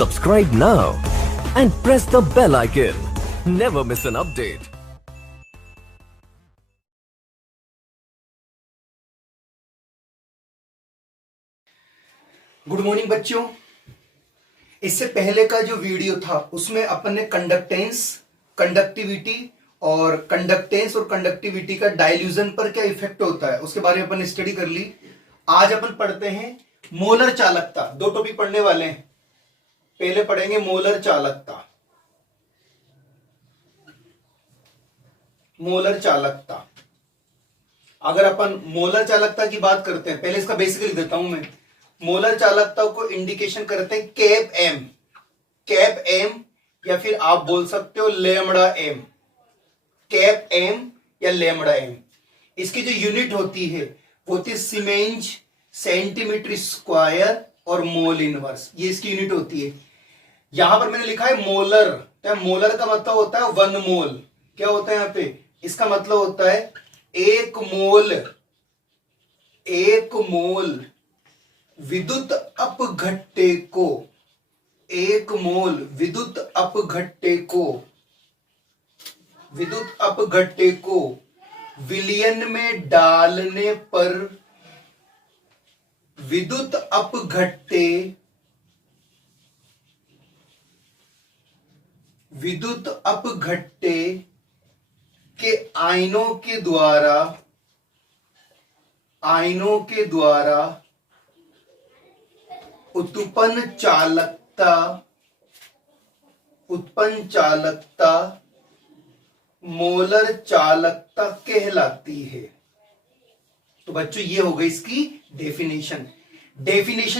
Subscribe now and press the bell icon. Never miss an update. Good morning बच्चों। इससे पहले का जो वीडियो था उसमें अपन ने कंडक्टेंस, कंडक्टिविटी और कंडक्टिविटी का डाइल्यूजन पर क्या इफेक्ट होता है उसके बारे में अपन ने स्टडी कर ली। आज अपन पढ़ते हैं मोलर चालकता। दो टॉपिक पढ़ने वाले हैं। पहले पढ़ेंगे मोलर चालकता। मोलर चालकता, अगर अपन मोलर चालकता की बात करते हैं, पहले इसका बेसिक लिख देता हूं मैं। मोलर चालकता को इंडिकेशन करते हैं कैप एम या फिर आप बोल सकते हो लेमड़ा एम। कैप एम या लेमड़ा एम, इसकी जो यूनिट होती है वो होती है सीमेंस सेंटीमीटर स्क्वायर और मोल इनवर्स, ये इसकी यूनिट होती है। यहां पर मैंने लिखा है मोलर, तो मोलर का मतलब होता है 1 मोल। क्या होता है यहां पे? इसका मतलब होता है 1 मोल विद्युत अपघट्टे को, 1 मोल विद्युत अपघट्टे को विलयन में डालने पर विद्युत अपघट्टे के आयनों के द्वारा उत्पन्न चालकता मोलर चालकता कहलाती है। तो बच्चों ये हो गई इसकी डेफिनेशन।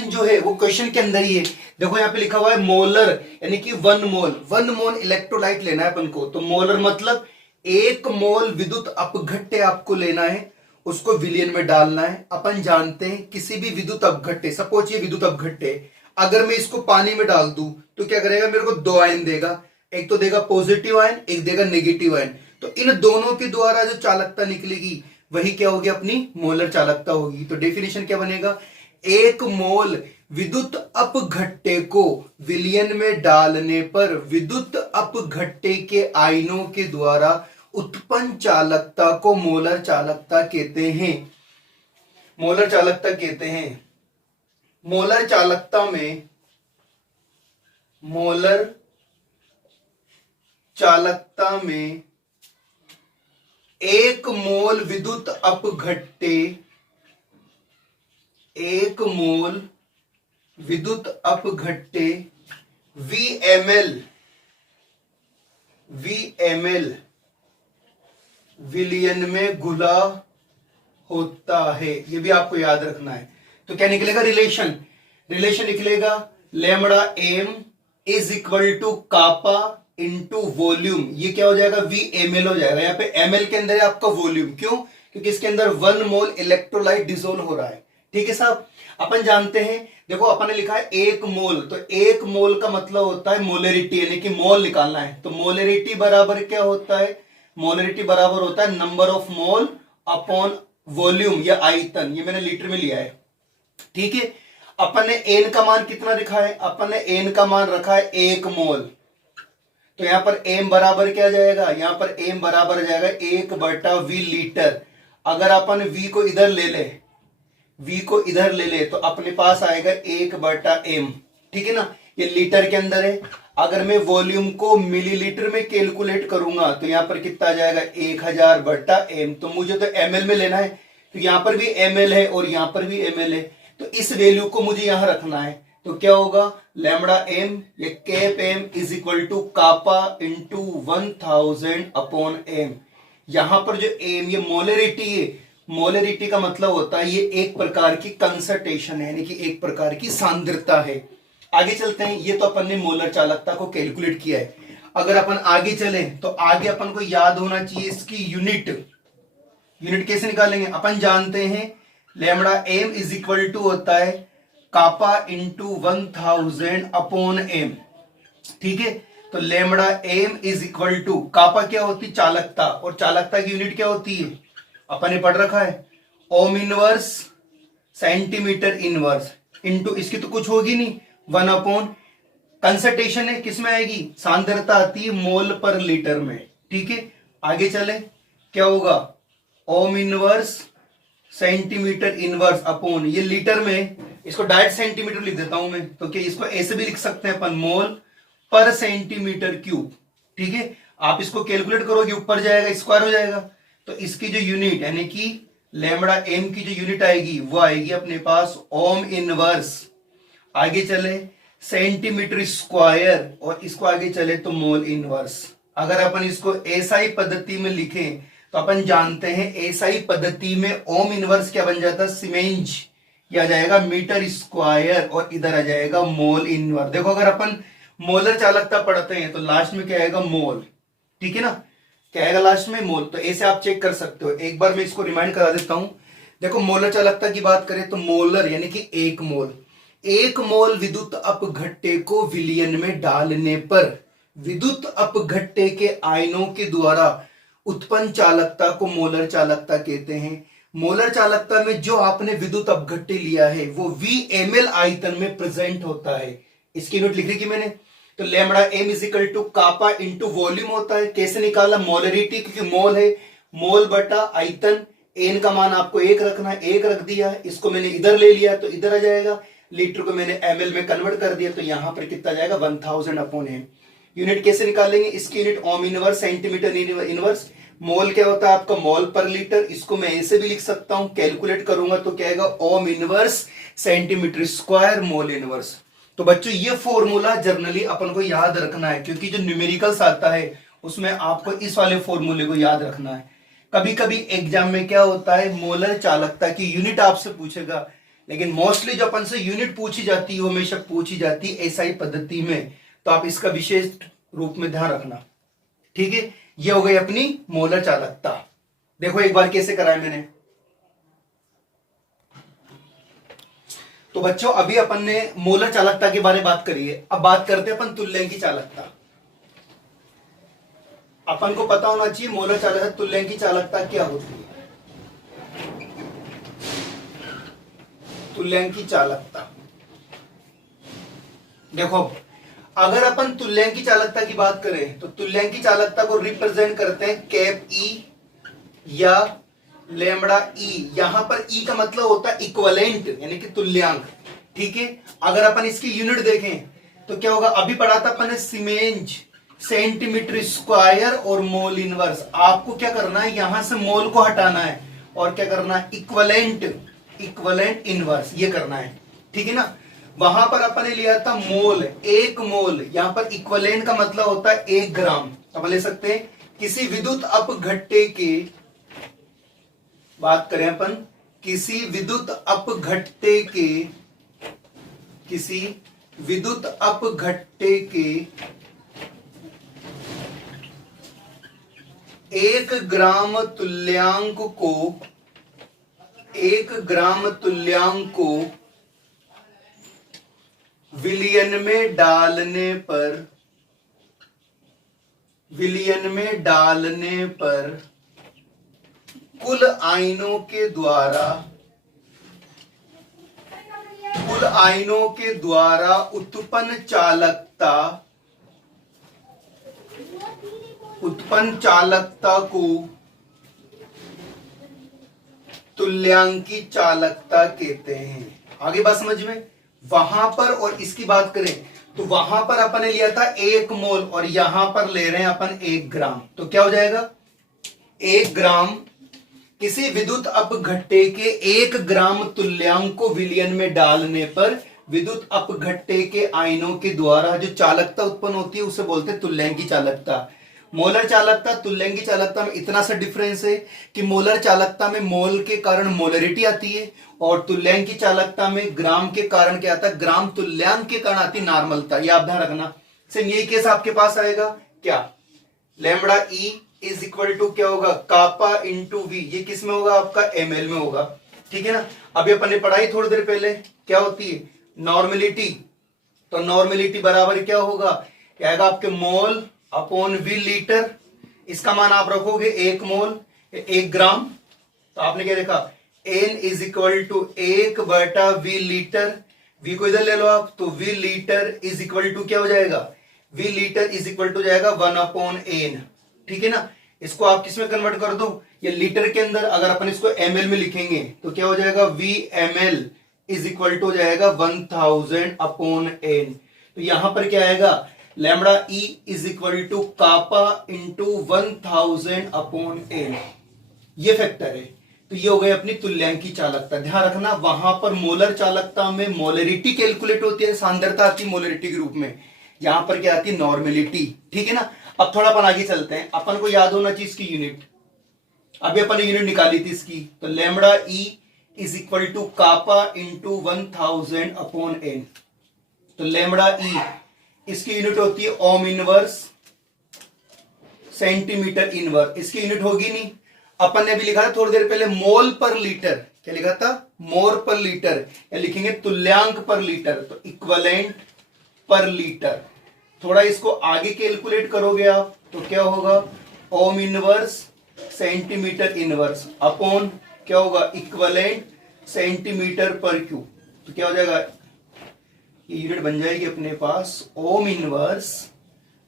जो है वो क्वेश्चन के अंदर ही है। देखो यहां पे लिखा हुआ है मोलर, यानी कि 1 मोल इलेक्ट्रोलाइट लेना है अपन को। तो मोलर मतलब 1 मोल विद्युत अपघट्टे आपको लेना है, उसको विलयन में डालना है। अपन जानते हैं किसी भी विद्युत अपघट्टे, सपोज ये विद्युत अपघट्टे, अगर मैं इसको पानी में डाल दूं तो क्या करेगा? मेरे को 2 आयन देगा, एक तो देगा पॉजिटिव आयन, एक देगा नेगेटिव आयन। तो इन दोनों के द्वारा जो चालकता निकलेगी वही क्या होगी? अपनी मोलर चालकता होगी। तो डेफिनेशन क्या बनेगा? 1 मोल विद्युत अपघट्टे को विलयन में डालने पर विद्युत अपघट्टे के आयनों के द्वारा उत्पन्न चालकता को मोलर चालकता कहते हैं। मोलर चालकता में 1 मोल विद्युत अपघट्टे, 1 मोल विद्युत अपघट्टे VmL विलयन में घुला होता है। ये भी आपको याद रखना है। तो क्या निकलेगा? रिलेशन निकलेगा lambda M is equal to kappa into volume. ये क्या हो जाएगा? VmL हो जाएगा। यहाँ पे ml के अंदर है आपका वॉल्यूम। क्यों? क्योंकि इसके अंदर 1 मोल इलेक्ट्रोलाइट डिसोल्व हो रहा है। ठीक है साहब। अपन जानते हैं, देखो अपन ने लिखा है 1 मोल, तो 1 मोल का मतलब होता है मोलरिटी, यानी कि मोल निकालना है। तो मोलरिटी बराबर क्या होता है? मोलरिटी बराबर होता है number of mole upon volume या आयतन। ये मैंने लीटर में लिया है। ठीक है। अपन ने एन का मान कितना रखा है? अपन ने एन का मान रखा है 1 मोल। तो यहां पर एम बराबर क्या जाएगा? यहां पर एम बराबर जाएगा 1/V लीटर। अगर अपन V को इधर ले ले तो अपने पास आएगा 1/M। ठीक है ना? ये लीटर के अंदर है। अगर मैं वॉल्यूम को मिलीलीटर में कैलकुलेट करूंगा तो यहां पर कितना आ जाएगा? 1000/M। तो मुझे तो ml में लेना है, तो यहां पर भी ml है और यहां पर भी ml है। तो इस वैल्यू को मुझे यहां रखना है। तो क्या होगा? लैम्बडा एम या cap M is equal to kappa into 1000/M। यहां पर जो एम, ये मोलरिटी है। मोलरिटी का मतलब होता है ये एक प्रकार की कंसंट्रेशन है, यानी कि एक प्रकार की सांद्रता है। आगे चलते हैं। ये तो अपन ने मोलर चालकता को कैलकुलेट किया है। अगर अपन आगे चले तो आगे अपन को याद होना चाहिए इसकी यूनिट कैसे निकालेंगे? अपन जानते हैं lambda M is equal to होता है कापा इंटू 1000/M। ठीक है। तो lambda M is equal to kappa क्या होती? चालकता। और चालकता की यूनिट क्या होती है? अपन ने पढ़ रखा है ohm inverse centimetre inverse into, इसकी तो कुछ होगी नहीं, 1/, कंसंट्रेशन है किस में आएगी, सांद्रता आती है मोल पर लीटर में। ठीक है, आगे चले, क्या होगा, ओम इनवर्स सेंटीमीटर इनवर्स अपॉन, ये लीटर में, इसको डायरेक्ट सेंटीमीटर लिख देता हूं मैं, तो क्या इसको ऐसे भी लिख सकते हैं अपन, मोल पर सेंटीमीटर क्यूब। ठीक है, आप इसको कैलकुलेट करोगे ऊपर जाएगा, स्क्वायर हो जाएगा, तो इसकी जो यूनिट यानी कि लैम्बडा एम की जो यूनिट आएगी वो आएगी अपने पास ओम इनवर्स, आगे चले सेंटीमीटर स्क्वायर, और इसको आगे चले तो मोल इनवर्स। अगर अपन इसको एसआई पद्धति में लिखें तो अपन जानते हैं एसआई पद्धति में ओम इनवर्स क्या बन जाता है, सीमेंज, या जाएगा मीटर स्क्वायर, और इधर आ जाएगा मोल इनवर्स। देखो अगर अपन मोलर चालकता पढ़ते हैं तो लास्ट में क्या आएगा, मोल। ठीक है ना, क्या आएगा लास्ट में, मोल। तो ऐसे आप चेक कर सकते हो, एक बार मैं इसको रिमाइंड करा देता हूं। देखो मोलर चालकता की बात करें तो मोलर यानी कि एक मोल, एक मोल विद्युत अपघट्टे को विलयन में डालने पर विद्युत अपघट्टे के आयनों के द्वारा उत्पन्न चालकता को मोलर चालकता कहते हैं। मोलर चालकता में जो आपने विद्युत अपघट्टे लिया है वो VmL आयतन में प्रेजेंट होता है। इसकी यूनिट लिख रही मैंने, तो lambda M is equal to kappa into volume होता है। कैसे निकाला, मोलरिटी, क्योंकि मोल है, मोल बटा आयतन, एन का मान आपको एक रखना है, एक रख दिया, इसको मैंने इधर ले लिया तो इधर आ जाएगा, लीटर को मैंने ml में कन्वर्ट कर दिया तो यहां पर कितना जाएगा 1000 अपॉन एम। यूनिट कैसे निकालेंगे, इसकी unit ohm inverse centimetre inverse, mole क्या होता है आपका, मोल पर लीटर, इसको मैं ऐसे भी लिख सकता हूं, कैलकुलेट करूंगा तो क्या आएगा, ओम inverse centimetre square mole inverse. तो बच्चों ये फॉर्मूला जनरली अपन को याद रखना है, क्योंकि जो न्यूमेरिकल्स आता है उसमें आपको इस वाले फॉर्मूले को याद रखना है। कभी कभी एग्जाम में क्या होता है, मोलर चालकता की यूनिट आपसे पूछेगा, लेकिन मोस्टली जो अपन से यूनिट पूछी जाती है वो हमेशा पूछी जाती है एसआई पद्धति में, तो आप इसका विशेष रूप में ध्यान रखना। ठीक है, ये हो गई अपनी मोलर चालकता। देखो एक बार कैसे कराया मैंने। तो बच्चों अभी अपन ने मोलर चालकता के बारे में बात करी है, अब बात करते हैं अपन तुल्यांकी चालकता। अपन को पता होना चाहिए मोलर चालकता, तुल्यांकी चालकता क्या होती है। तुल्यांकी चालकता, देखो अगर अपन तुल्यांकी चालकता की बात करें तो तुल्यांकी चालकता को रिप्रेजेंट करते हैं कैप ई या लैम्बडा ई। यहां पर ई का मतलब होता है इक्विवेलेंट यानी कि तुल्यांक। ठीक है, अगर अपन इसकी यूनिट देखें तो क्या होगा, अभी पढ़ा था अपन ने सीमेंज, सेंटीमीटर स्क्वायर और मोल इनवर्स। आपको क्या करना है, यहां से मोल को हटाना है और क्या करना है, इक्विवेलेंट इनवर्स, ये करना है। ठीक है ना, वहां पर अपन ने लिया था मोल, एक मोल, यहां पर इक्विवेलेंट का मतलब होता है 1 ग्राम। अपन ले सकते हैं किसी विद्युत अपघट्टे के, बात करें अपन किसी विद्युत अपघट्टे के, किसी विद्युत अपघट्टे के 1 ग्राम तुल्यांक को, 1 ग्राम तुल्यांक को विलयन में डालने पर, विलयन में डालने पर कुल आयनों के द्वारा, कुल आयनों के द्वारा उत्पन्न चालकता, उत्पन्न चालकता को तुल्यांकी चालकता कहते हैं। आगे बात समझ में, वहां पर और इसकी बात करें तो वहां पर अपन ने लिया था 1 मोल और यहां पर ले रहे हैं अपन 1 ग्राम, तो क्या हो जाएगा, 1 ग्राम किसी विद्युत अपघट्टे के 1 ग्राम तुल्यांक को विलयन में डालने पर विद्युत अपघट्टे के आयनों के द्वारा जो चालकता उत्पन्न होती है उसे बोलते हैं तुल्यांकी चालकता। मोलर चालकता तुल्यांकी चालकता में इतना सा डिफरेंस है कि मोलर चालकता में मोल के कारण मोलरिटी आती है और तुल्यांकी चालकता में ग्राम के कारण क्या आता है, ग्राम तुल्यांक के कारण आती नॉर्मलता। ये आप ध्यान रखना। सेम यही केस आपके पास आएगा, क्या, lambda E is equal to क्या होगा, कापा इंटू वी, ये किस में होगा आपका, एमएल में होगा। ठीक है ना, अभी अपन ने पढ़ाई थोड़ी देर पहले, क्या होती है नॉर्मेलिटी, तो नॉर्मेलिटी बराबर क्या होगा, क्या आएगा आपके मोल अपॉन वी लीटर। इसका मान आप रखोगे 1 मोल 1 ग्राम, तो आपने क्या देखा, एन इज इक्वल टू 1 बटा वी लीटर। v को इधर ले लो आप, तो v litre is equal to क्या हो जाएगा, v litre is equal to जाएगा 1/n, ठीक है ना। इसको आप किस में कन्वर्ट कर दो, ये लीटर के अंदर अगर अपन इसको ml में लिखेंगे तो क्या हो जाएगा, v ml is equal to जाएगा 1000/n। तो यहां पर क्या आएगा, lambda e is equal to kappa into 1000/n, ये फैक्टर है। तो ये हो गई अपनी तुल्यांकी चालकता। ध्यान रखना वहां पर मोलर चालकता में मोलरिटी कैलकुलेट होती है, सांद्रता आती है मोलरिटी के रूप में, यहां पर क्या आती है, नॉर्मेलिटी, ठीक है ना। अब थोड़ा अपन आगे चलते हैं, अपन को याद होना चाहिए इसकी यूनिट, अभी अपन ने यूनिट निकाली थी इसकी, तो lambda E is equal to kappa into 1000/n। तो लैम्बडा ई इसकी यूनिट होती है ओम इनवर्स सेंटीमीटर इनवर्स, इसकी यूनिट होगी नहीं। अपन ने अभी लिखा था थोड़ी देर पहले मोल पर लीटर, क्या लिखा था, मोल पर लीटर, या लिखेंगे तुल्यांक पर लीटर, तो इक्वलेंट पर लीटर। थोड़ा इसको आगे कैलकुलेट करोगे आप तो क्या होगा, ओम इनवर्स सेंटीमीटर इनवर्स अपॉन क्या होगा, इक्वलेंट सेंटीमीटर पर क्यूब। तो क्या हो जाएगा, ये यूनिट बन जाएगी अपने पास ohm inverse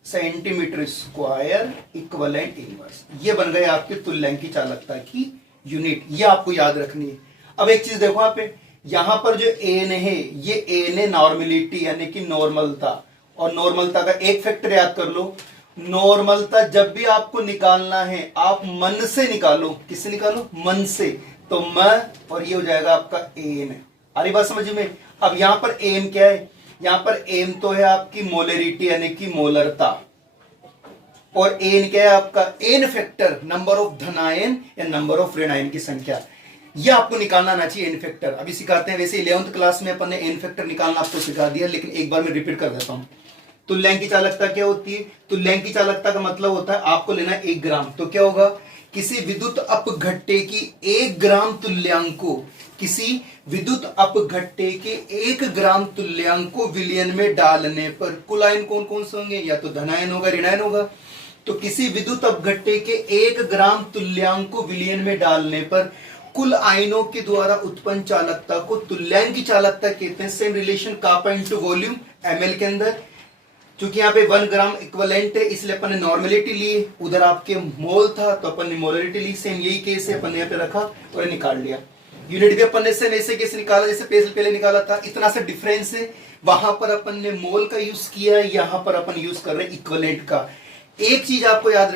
centimetre square equivalent inverse. ये बन गए आपके तुल्यांकी चालकता की यूनिट, ये आपको याद रखनी है। अब एक चीज देखो आप, यहां पर जो एन है, ये एन है नॉर्मेलिटी यानी कि नॉर्मलता, और नॉर्मलता का एक फैक्टर याद कर लो, नॉर्मलता जब भी आपको निकालना है आप मन से निकालो, किससे निकालो, मन से, तो म और ये हो जाएगा आपका एन। अरे बात समझ में। अब यहां पर एम क्या है, यहां पर एम तो है आपकी मोलरिटी यानी कि मोलरता, और एन क्या है आपका, एन फैक्टर, नंबर ऑफ धनायन या नंबर ऑफ ऋणायन की संख्या, ये आपको निकालना आना चाहिए एन फैक्टर। अभी सिखाते हैं, वैसे 11th क्लास में अपन ने एन फैक्टर निकालना आपको सिखा दिया, लेकिन एक बार मैं रिपीट कर देता हूं। तुल्यांकी चालकता क्या होती है, तुल्यांकी चालकता का मतलब होता है आपको लेना 1 ग्राम, तो क्या होगा, किसी विद्युत अपघट्टे की 1 ग्राम तुल्यांक को, किसी विद्युत अपघट्टे के 1 ग्राम तुल्यांक को विलयन में डालने पर कुल आयन कौन कौन से होंगे, या तो धनायन होगा ऋणायन होगा। तो किसी विद्युत अपघट्टे के 1 ग्राम तुल्यांक को विलयन में डालने पर कुल आयनों के द्वारा उत्पन्न चालकता को तुल्यांकी चालकता कहते हैं। सेम रिलेशन कापा इंटू वॉल्यूम एमएल के अंदर, क्योंकि यहाँ पे 1 ग्राम इक्विवेलेंट है इसलिए अपन ने नॉर्मेलिटी ली, उधर आपके मोल था तो अपन ने मोलरिटी ली। सेम यही केस है, अपन ने यहाँ पे रखा और निकाल लिया। यूनिट भी अपन ने सेम ऐसे केस निकाला जैसे पहले निकाला था, इतना सा डिफरेंस है। वहां पर अपन ने मोल का यूज किया, यहाँ पर अपन यूज कर रहे हैं इक्विवेलेंट का। एक चीज आपको याद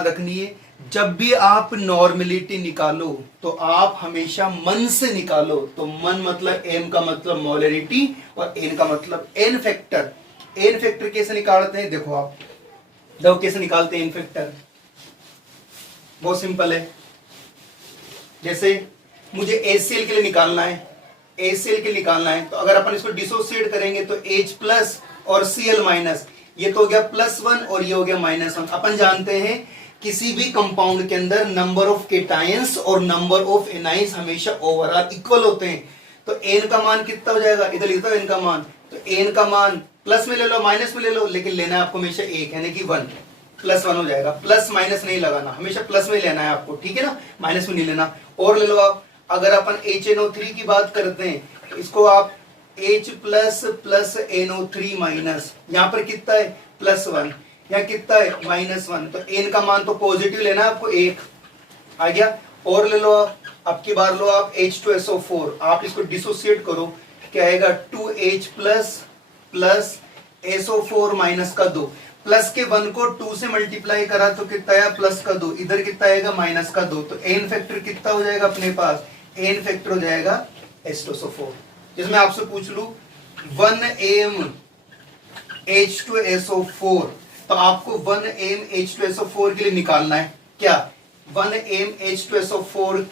रखनी है, जब भी आप नॉर्मेलिटी निकालो तो आप हमेशा मन से निकालो। तो मन मतलब एम का मतलब मोलरिटी और एन का मतलब एन फैक्टर। एन फैक्टर कैसे निकालते हैं, देखो आप, देखो कैसे निकालते हैं एन फैक्टर, बहुत सिंपल है। जैसे मुझे एचसीएल के लिए निकालना है, एचसीएल के लिए निकालना है, तो अगर अपन इसको डिसोसिएट करेंगे तो H प्लस और Cl माइनस, ये तो हो गया +1 और ये हो गया -1। अपन जानते हैं किसी भी कंपाउंड के अंदर नंबर ऑफ केटायंस और नंबर ऑफ एनाइंस हमेशा ओवरऑल इक्वल होते हैं। तो एन का मान कितना हो जाएगा, इधर लिखता हूं एन का मान, तो एन का मान प्लस में ले लो माइनस में ले लो, लेकिन लेना है आपको हमेशा एक, यानी कि 1 +1 हो जाएगा। प्लस माइनस नहीं लगाना, हमेशा प्लस में लेना है आपको, ठीक है ना, माइनस में नहीं लेना। और ले लो आप, अगर अपन HNO3 की बात करते हैं तो इसको आप H प्लस NO3 माइनस, यहाँ पर कितना है +1, यहाँ कितना है -1, तो n का मान तो पॉजिटिव लेना है आपको 1 आ गया। और ले लो आप, अब की बार लो आप H2SO4, आप इसको डिसोसिएट करो, क्या आएगा 2H प्लस SO4 माइनस का 2, प्लस के 1 को 2 से मल्टीप्लाई करा तो कितना आया प्लस का 2, इधर कितना आएगा माइनस का 2, तो n फैक्टर कितना हो जाएगा अपने पास, n फैक्टर हो जाएगा H2SO4। जिसमें आपसे पूछ लू 1m H2SO4, तो आपको 1m H2SO4 के लिए निकालना है क्या, 1m H2SO4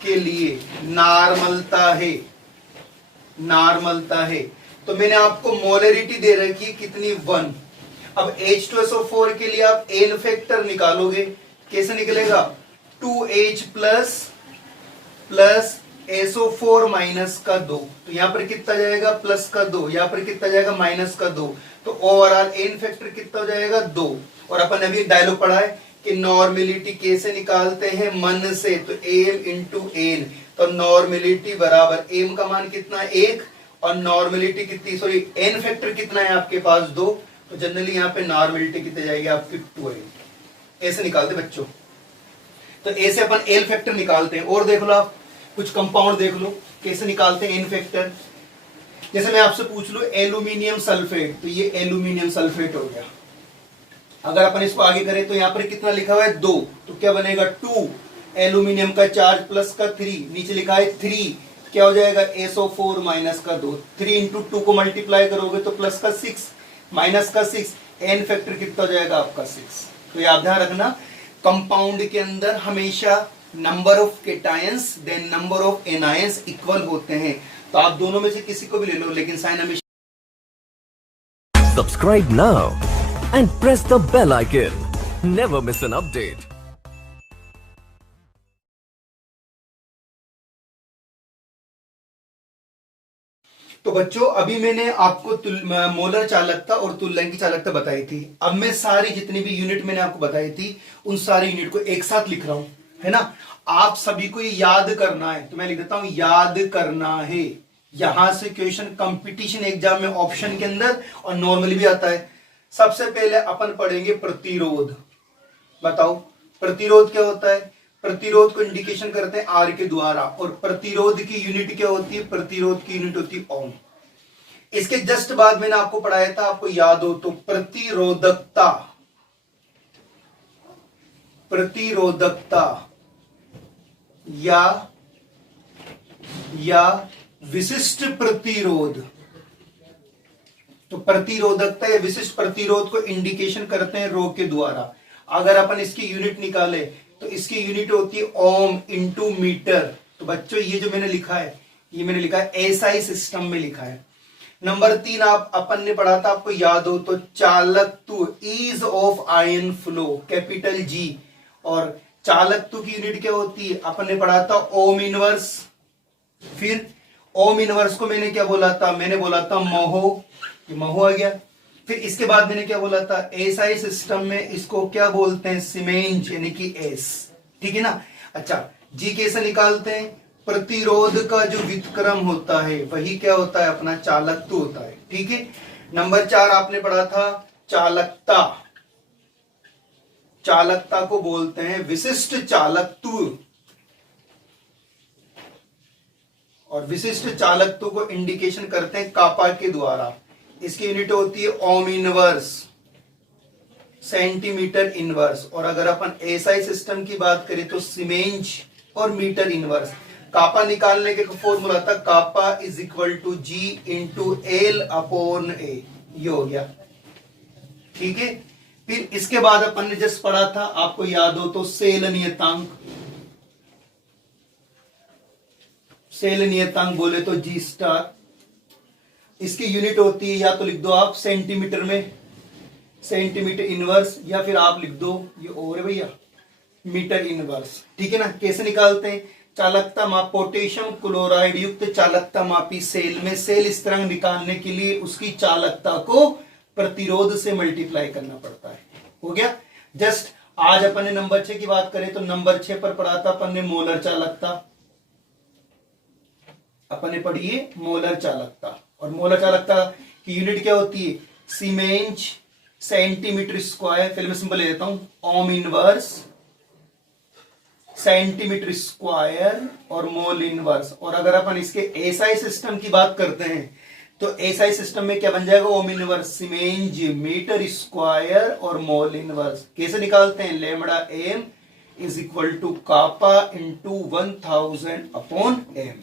के लिए नॉर्मलता है। तो मैंने आपको मोलरिटी दे रखी है कितनी 1। अब H2SO4 के लिए आप n फैक्टर निकालोगे, कैसे निकलेगा 2H प्लस SO4 माइनस का 2, तो यहां पर कितना जाएगा प्लस का 2, यहां पर कितना जाएगा माइनस का 2, तो ओवरऑल n फैक्टर कितना हो जाएगा 2। और अपन अभी एक डायलॉग पढ़ा है कि नॉर्मेलिटी कैसे निकालते हैं मन से, तो m इंटू n, तो नॉर्मेलिटी बराबर एम का मान कितना है 1 और नॉर्मेलिटी कितनी, सॉरी एन फैक्टर कितना है आपके पास 2, तो जनरली यहाँ पे नॉर्मेलिटी कितनी जाएगी आपकी 2n। ऐसे निकालते बच्चों, तो ऐसे अपन एल फैक्टर निकालते हैं। और देख लो आप कुछ कंपाउंड देख लो कैसे निकालते हैं एन फैक्टर। जैसे मैं आपसे पूछ लूं एल्यूमिनियम सल्फेट, तो ये एल्यूमिनियम सल्फेट हो गया। अगर अपन इसको आगे करें तो यहाँ पर कितना लिखा हुआ है 2, तो क्या बनेगा 2, एल्यूमिनियम का चार्ज प्लस का 3, नीचे लिखा है 3, क्या हो जाएगा SO4 माइनस का 2, 3 इंटू 2 को मल्टीप्लाई करोगे तो प्लस का 6 माइनस का 6, एन फैक्टर कितना हो जाएगा आपका 6। तो याद ध्यान रखना कंपाउंड के अंदर हमेशा number of cations then number of anions equal होते हैं। तो आप दोनों में से किसी को भी ले लो, लेकिन साइन हमेशा। Subscribe now and press the bell icon. Never miss an update. तो बच्चों अभी मैंने आपको मोलर चालकता और तुल्यन की चालकता बताई थी। अब मैं सारी जितनी भी यूनिट मैंने आपको बताई थी उन सारी यूनिट को एक साथ लिख रहा हूं, है ना। आप सभी को ये याद करना है, तो मैं लिख देता हूं याद करना है। यहां से क्वेश्चन कंपटीशन एग्जाम में ऑप्शन के अंदर और नॉर्मली भी आता है। सबसे पहले अपन पढ़ेंगे प्रतिरोध। बताओ प्रतिरोध क्या होता है। प्रतिरोध को इंडिकेशन करते हैं आर के द्वारा, और प्रतिरोध की यूनिट क्या होती है, प्रतिरोध की यूनिट होती है ओम। इसके जस्ट बाद मैंने आपको पढ़ाया था, आपको याद हो तो प्रतिरोधकता, प्रतिरोधकता या विशिष्ट प्रतिरोध। तो प्रतिरोधकता या विशिष्ट प्रतिरोध को इंडिकेशन करते हैं रो के द्वारा। अगर अपन इसकी यूनिट निकाले तो इसकी यूनिट होती है ओम इंटू मीटर। तो बच्चों ये जो मैंने लिखा है, ये मैंने लिखा है एसआई सिस्टम में लिखा है। नंबर 3 आप अपन ने पढ़ा था, आपको याद हो तो चालकत्व, ease of ion flow, capital G. और चालकत्व की यूनिट क्या होती है, अपन ने पढ़ा था ओम इनवर्स। फिर ओम इनवर्स को मैंने क्या बोला था, मैंने बोला था मोहो, ये मोहो आ गया। फिर इसके बाद मैंने क्या बोला था, एसआई सिस्टम में इसको क्या बोलते हैं, सीमेंज यानी कि एस, ठीक है ना। अच्छा जी कैसे निकालते हैं, प्रतिरोध का जो व्युत्क्रम होता है वही क्या होता है अपना चालकत्व होता है, ठीक है। नंबर 4 आपने पढ़ा था चालकता। चालकता को बोलते हैं विशिष्ट चालकत्व, और विशिष्ट चालकत्व को इंडिकेशन करते हैं कापा के द्वारा। इसकी यूनिट होती है ओम इनवर्स, सेंटीमीटर इनवर्स। और अगर अपन एसआई सिस्टम की बात करें तो सीमेंज और मीटर इनवर्स। कापा निकालने के फॉर्मूला था kappa is equal to G into L upon A, ये हो गया, ठीक है। फिर इसके बाद अपन ने जस्ट पढ़ा था, आपको याद हो तो सेल नियतांक। सेल नियतांक बोले तो जी स्टार। इसकी यूनिट होती है, या तो लिख दो आप सेंटीमीटर में, सेंटीमीटर इनवर्स, या फिर आप लिख दो ये और है भैया मीटर इनवर्स, ठीक है ना। कैसे निकालते हैं, चालकता माप, पोटेशियम क्लोराइड युक्त चालकता मापी सेल में सेल स्थिरांक निकालने के लिए उसकी चालकता को प्रतिरोध से मल्टीप्लाई करना पड़ता है। हो गया। जस्ट आज अपन ने नंबर 6 की बात करें तो नंबर 6 पर पढ़ा था अपन ने मोलर चालकता। अपन ने पढ़ी है मोलर चालकता, और मोलर चालकता की यूनिट क्या होती है, सीमेंज सेंटीमीटर स्क्वायर। फिर मैं सिंपल ले देता हूं ओम इनवर्स सेंटीमीटर स्क्वायर और मोल इनवर्स। और अगर अपन इसके एसआई सिस्टम की बात करते हैं तो एसआई सिस्टम में क्या बन जाएगा, ohm inverse siemens metre square और मोल इनवर्स। कैसे निकालते हैं, lambda M is equal to kappa into 1000 upon M,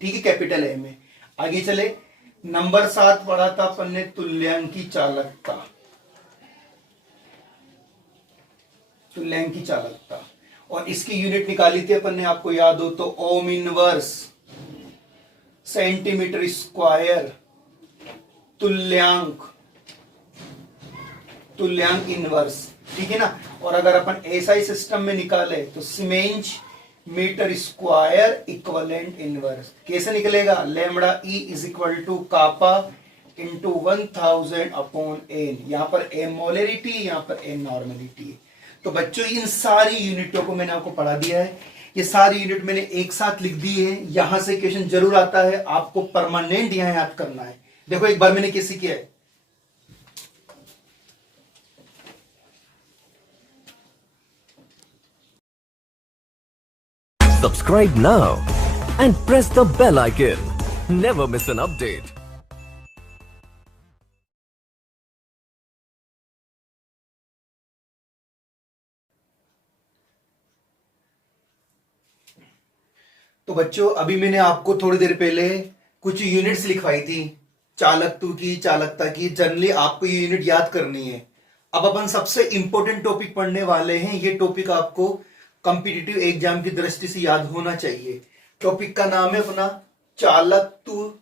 ठीक है, कैपिटल एम में। आगे चले, नंबर 7 पढ़ा था अपन ने तुल्यांकी चालकता। तुल्यांकी चालकता, और इसकी यूनिट निकाली थी अपन ने, आपको याद हो तो ओम इनवर्स सेंटीमीटर स्क्वायर तुल्यांक, तुल्यांक इनवर्स, ठीक है ना। और अगर अपन एसआई सिस्टम में निकाले तो siemens metre square equivalent inverse. कैसे निकलेगा, lambda E is equal to kappa into 1000 upon N. यहां पर एम मोलरिटी, यहां पर एन नॉर्मलिटी। तो बच्चों इन सारी यूनिटों को मैंने आपको पढ़ा दिया है। ये सारी यूनिट मैंने एक साथ लिख दी है। यहां से क्वेश्चन जरूर आता है, आपको परमानेंट यहां याद करना है। देखो एक बार मैंने कैसे किया है। Subscribe now and press the bell icon. Never miss an update. तो बच्चों अभी मैंने आपको थोड़ी देर पहले कुछ यूनिट्स लिखवाई थी, चालकत्व की, चालकता की। जनरली आपको ये यूनिट याद करनी है। अब अपन सबसे इंपॉर्टेंट टॉपिक पढ़ने वाले हैं। ये टॉपिक आपको कॉम्पिटिटिव एग्जाम की दृष्टि से याद होना चाहिए। टॉपिक का नाम है अपना चालकत्व।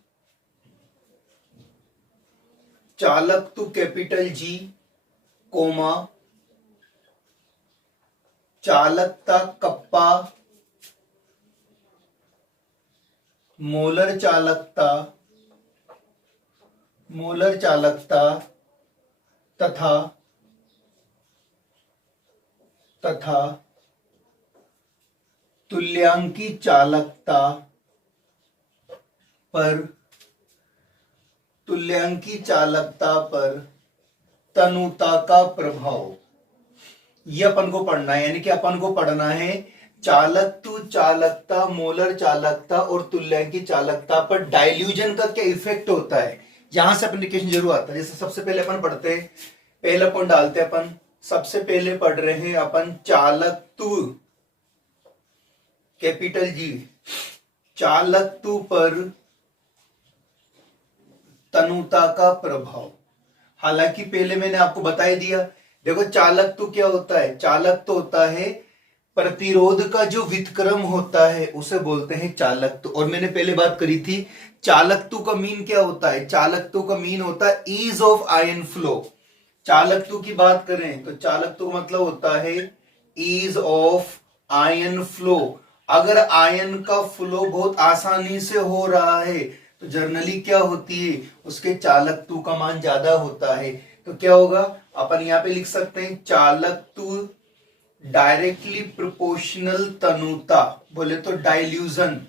चालकत्व कैपिटल जी, कोमा, चालकता कप्पा, मोलर चालकता, मोलर चालकता तथा तथा तुल्यांकी चालकता पर, तुल्यांकी चालकता पर तनुता का प्रभाव। ये अपन को पढ़ना है, यानी कि अपन को पढ़ना है चालकत्व, चालकता, मोलर चालकता और तुल्यांकी चालकता पर डाइल्यूजन का क्या इफेक्ट होता है। यहां से एप्लीकेशन जरूर आता है। जैसे सबसे पहले अपन पढ़ते हैं, पहला पॉइंट डालते हैं अपन। सबसे पहले पढ़ रहे हैं अपन चालकत्व कैपिटल जी, चालकत्व पर तनुता का प्रभाव। हालांकि पहले मैंने आपको बता ही दिया। देखो चालकत्व क्या होता है? चालकत्व होता है प्रतिरोध का जो व्युत्क्रम होता है उसे बोलते हैं चालकत्व। और मैंने पहले बात करी थी चालकत्व का मीन क्या होता है? चालकत्व का मीन होता है ईज ऑफ आयन फ्लो। चालकत्व की बात करें तो चालकत्व मतलब होता है ईज ऑफ आयन फ्लो। अगर आयन का फ्लो बहुत आसानी से हो रहा है तो जर्नली क्या होती है, उसके चालकत्व का मान ज्यादा होता है। तो क्या होगा, अपन यहां पे लिख सकते हैं चालकत्व डायरेक्टली प्रोपोर्शनल तनुता, बोले तो डाइल्यूजन,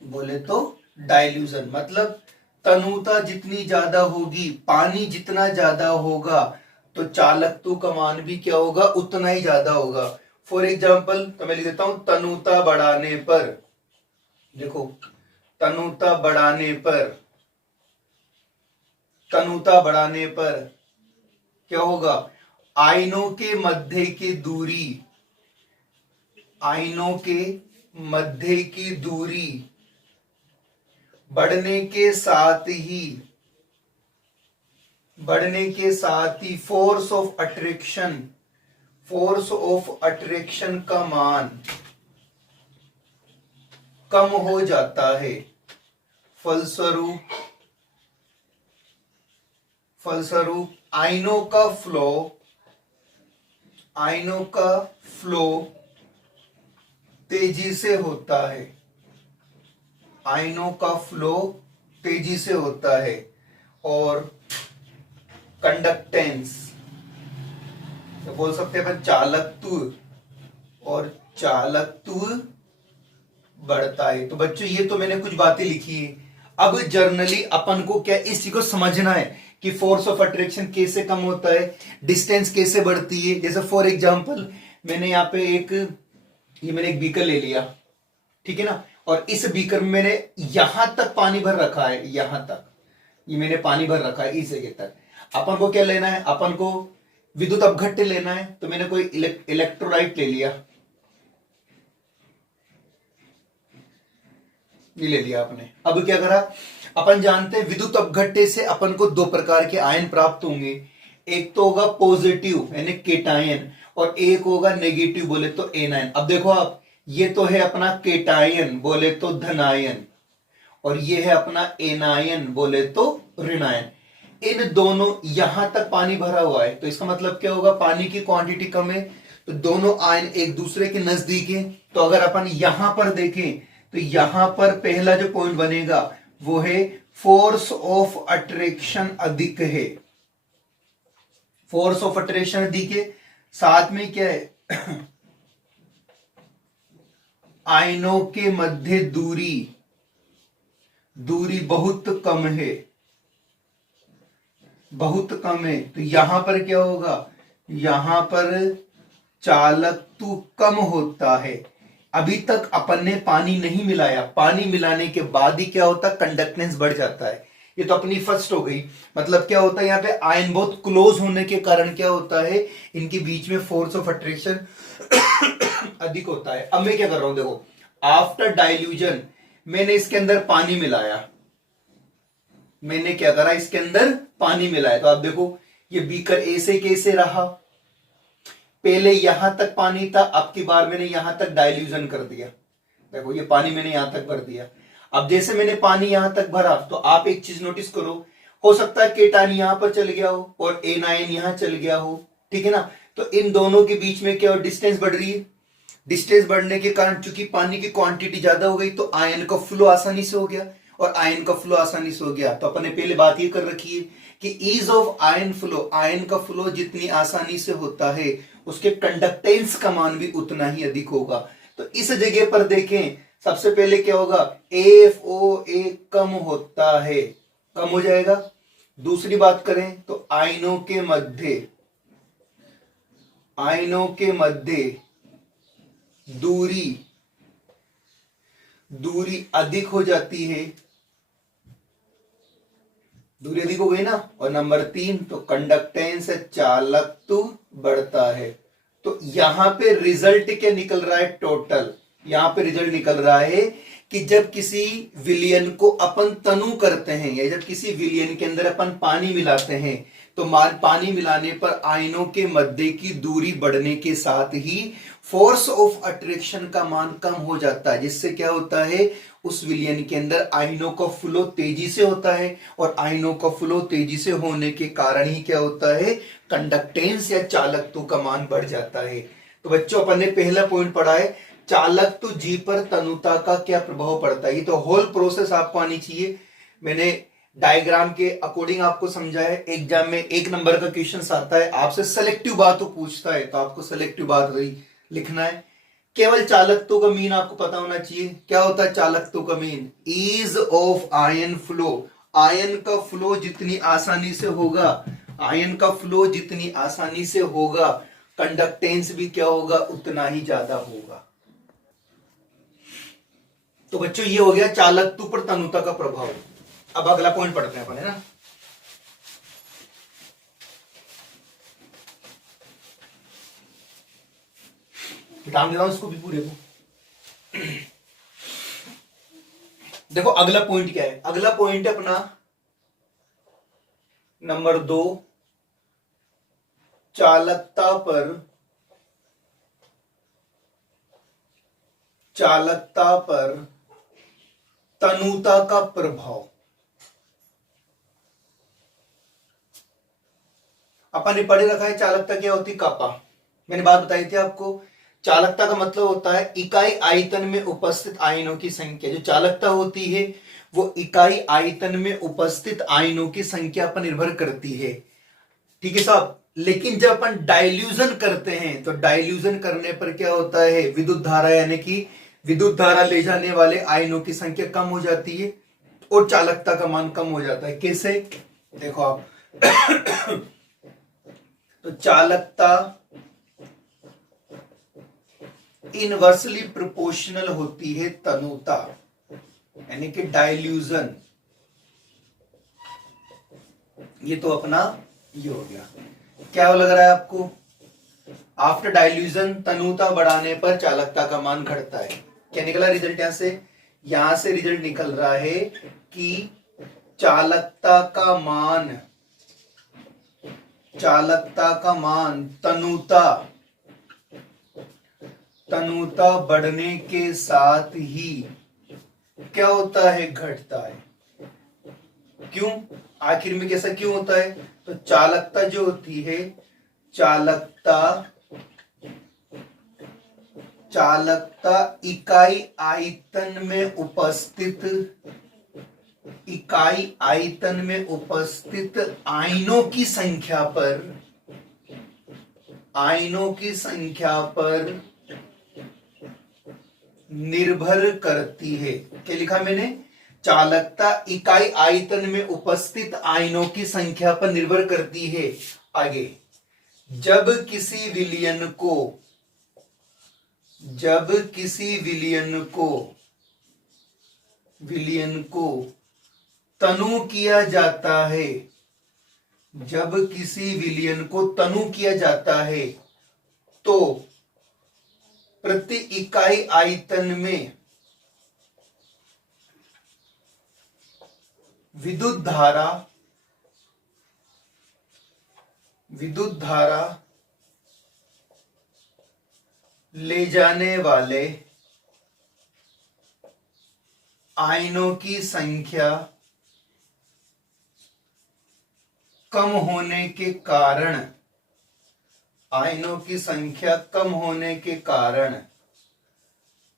बोले तो डाइल्यूजन मतलब तनुता जितनी ज्यादा होगी, पानी जितना ज्यादा होगा तो चालकत्व का मान भी क्या होगा, उतना ही ज्यादा होगा। फॉर एग्जाम्पल तो मैं लिख देता हूं तनुता बढ़ाने पर, देखो तनुता बढ़ाने पर, तनुता बढ़ाने पर क्या होगा, आयनों के मध्य की दूरी, आयनों के मध्य की दूरी बढ़ने के साथ ही, बढ़ने के साथ ही force of attraction, force of attraction का मान कम हो जाता है। फलस्वरूप, फलस्वरूप आयनों का फ्लो, आयनों का फ्लो तेजी से होता है, आयनों का फ्लो तेजी से होता है। और कंडक्टेंस तो बोल सकते हैं चालकत्व, और चालकत्व बढ़ता है। तो बच्चों ये तो मैंने कुछ बातें लिखी है। अब जर्नली अपन को क्या इस चीज को समझना है कि फोर्स ऑफ अट्रैक्शन कैसे कम होता है, डिस्टेंस कैसे बढ़ती है। जैसे फॉर एग्जांपल मैंने यहाँ पे एक, ये मैंने एक बीकर ले लिया, ठीक है ना, और इस बीकर में मैंने यहां तक पानी भर रखा है, यहां तक ये मैंने पानी भर रखा है इस जगह तक। अपन को क्या लेना है, अपन को विद्युत अपघट्य लेना है। तो मैंने कोई इलेक्ट्रोलाइट ले लिया, ये ले लिया आपने। अब क्या करा, अपन जानते हैं विद्युत अपघट्य से अपन को दो प्रकार के आयन प्राप्त होंगे। एक तो होगा पॉजिटिव यानी केटायन, और एक होगा नेगेटिव बोले तो एनायन। अब देखो आप, ये तो है अपना केटायन बोले तो धनायन, और ये है अपना एनायन बोले तो ऋणायन। इन दोनों यहां तक पानी भरा हुआ है, तो इसका मतलब क्या होगा, पानी की क्वांटिटी कम है, तो दोनों आयन एक दूसरे के नजदीक है। तो अगर अपन यहां पर देखें तो यहां पर पहला जो पॉइंट बनेगा वो है फोर्स ऑफ अट्रैक्शन अधिक है, फोर्स ऑफ अट्रैक्शन अधिक है। साथ में क्या है आयनों के मध्य दूरी बहुत कम है, बहुत कम है, तो यहां पर क्या होगा, यहां पर चालकत्व कम होता है। अभी तक अपन ने पानी नहीं मिलाया, पानी मिलाने के बाद ही क्या होता है, कंडक्टेंस बढ़ जाता है। ये तो अपनी फर्स्ट हो गई। मतलब क्या होता है, यहाँ पे आयन बहुत क्लोज होने के कारण क्या होता है, इनके बीच में फोर्स ऑफ अट्रैक्शन अधिक होता है। अब मैं क्या कर रहा हूं, देखो आफ्टर डाइल्यूजन मैंने इसके अंदर पानी मिलाया, मैंने क्या करा, इसके अंदर पानी मिलाया, तो आप देखो ये बीकर ए से कैसे रहा, पहले यहां तक पानी था, अब की बार मैंने यहां तक डाइल्यूजन कर दिया। देखो ये पानी मैंने यहां तक भर दिया। अब जैसे मैंने पानी यहां तक भरा, तो आप एक चीज नोटिस करो, हो सकता है केटायन यहां पर चल गया हो और एनायन यहां चल गया हो, ठीक है ना। तो इन दोनों के बीच में क्या हो, डिस्टेंस बढ़ रही है। डिस्टेंस बढ़ने के कारण चूंकि पानी की क्वांटिटी ज्यादा हो गई, तो आयन का फ्लो आसानी से हो गया, और आयन का फ्लो आसानी से हो गया। तो अपन ने पहले बात ये कर रखी है कि ease of ion flow, ion का फ्लो जितनी आसानी से होता है, उसके कंडक्टेंस का मान भी उतना ही अधिक होगा। तो इस जगह पर देखें, सबसे पहले क्या होगा, FOA कम होता है, कम हो जाएगा। दूसरी बात करें तो आयनों के मध्य दूरी अधिक हो जाती है, दूरी अधिक हो गई ना। और नंबर 3 तो कंडक्टेंस चालकत्व बढ़ता है। तो यहां पे रिजल्ट क्या निकल रहा है, टोटल यहां पे रिजल्ट निकल रहा है कि जब किसी विलयन को अपन तनु करते हैं, या जब किसी विलयन के अंदर अपन पानी मिलाते हैं, तो पानी मिलाने पर आयनों के मध्य की दूरी बढ़ने के साथ ही फोर्स ऑफ अट्रैक्शन का मान कम हो जाता है, जिससे क्या होता है, उस विलयन के अंदर आयनों का फ्लो तेजी से होता है, और आयनों का फ्लो तेजी से होने के कारण ही क्या होता है, कंडक्टेंस या चालकत्व का मान बढ़ जाता है। तो बच्चों अपन ने पहला पॉइंट पढ़ा है, चालकत्व जी पर तनुता का क्या प्रभाव पड़ता है। ये तो होल प्रोसेस आपको आनी चाहिए। मैंने डायग्राम के अकॉर्डिंग आपको समझा है। एग्जाम में 1 नंबर का क्वेश्चन आता है, आपसे सेलेक्टिव बात पूछता है, तो आपको सेलेक्टिव बात लिखना है। केवल चालकत्व का मीन आपको पता होना चाहिए। क्या होता है चालकत्व का mean, ease of ion flow, ion का फ्लो जितनी आसानी से होगा, आयन का फ्लो जितनी आसानी से होगा, कंडक्टेंस भी क्या होगा, उतना ही ज्यादा होगा। तो बच्चों ये हो गया चालकत्व पर तनुता का प्रभाव। अब अगला पॉइंट पढ़ते हैं अपन, है ना। ध्यान देना इसको भी पूरे को। देखो अगला पॉइंट क्या है, अगला पॉइंट है अपना नंबर 2, चालकता पर तनुता का प्रभाव। अपन ने पढ़े रखा है चालकता क्या होती, कापा। मैंने बात बताई थी आपको, चालकता का मतलब होता है इकाई आयतन में उपस्थित आयनों की संख्या। जो चालकता होती है वो इकाई आयतन में उपस्थित आयनों की संख्या पर निर्भर करती है, ठीक है साहब। लेकिन जब अपन डाइल्यूजन करते हैं, तो डाइल्यूजन करने पर क्या होता है, विद्युत धारा यानी कि विद्युत धारा ले जाने वाले आयनों की संख्या कम हो जाती है, और चालकता का मान कम हो जाता है। कैसे, देखो आप तो चालकता इनवर्सली प्रोपोर्शनल होती है तनुता, यानी कि डाइल्यूजन। ये तो अपना ये हो गया। क्या लग रहा है आपको, आफ्टर डाइल्यूजन तनुता बढ़ाने पर चालकता का मान घटता है। क्या निकला रिजल्ट, यहां से रिजल्ट निकल रहा है कि चालकता का मान तनुता बढ़ने के साथ ही क्या होता है, घटता है। क्यों, आखिर में कैसा क्यों होता है, तो चालकता जो होती है, चालकता इकाई आयतन में उपस्थित आयनों की संख्या पर निर्भर करती है। क्या लिखा मैंने? चालकता इकाई आयतन में उपस्थित आयनों की संख्या पर निर्भर करती है। आगे, जब किसी विलयन को तनु किया जाता है, जब किसी विलयन को तनु किया जाता है तो प्रति इकाई आयतन में विद्युत धारा ले जाने वाले आयनों की संख्या कम होने के कारण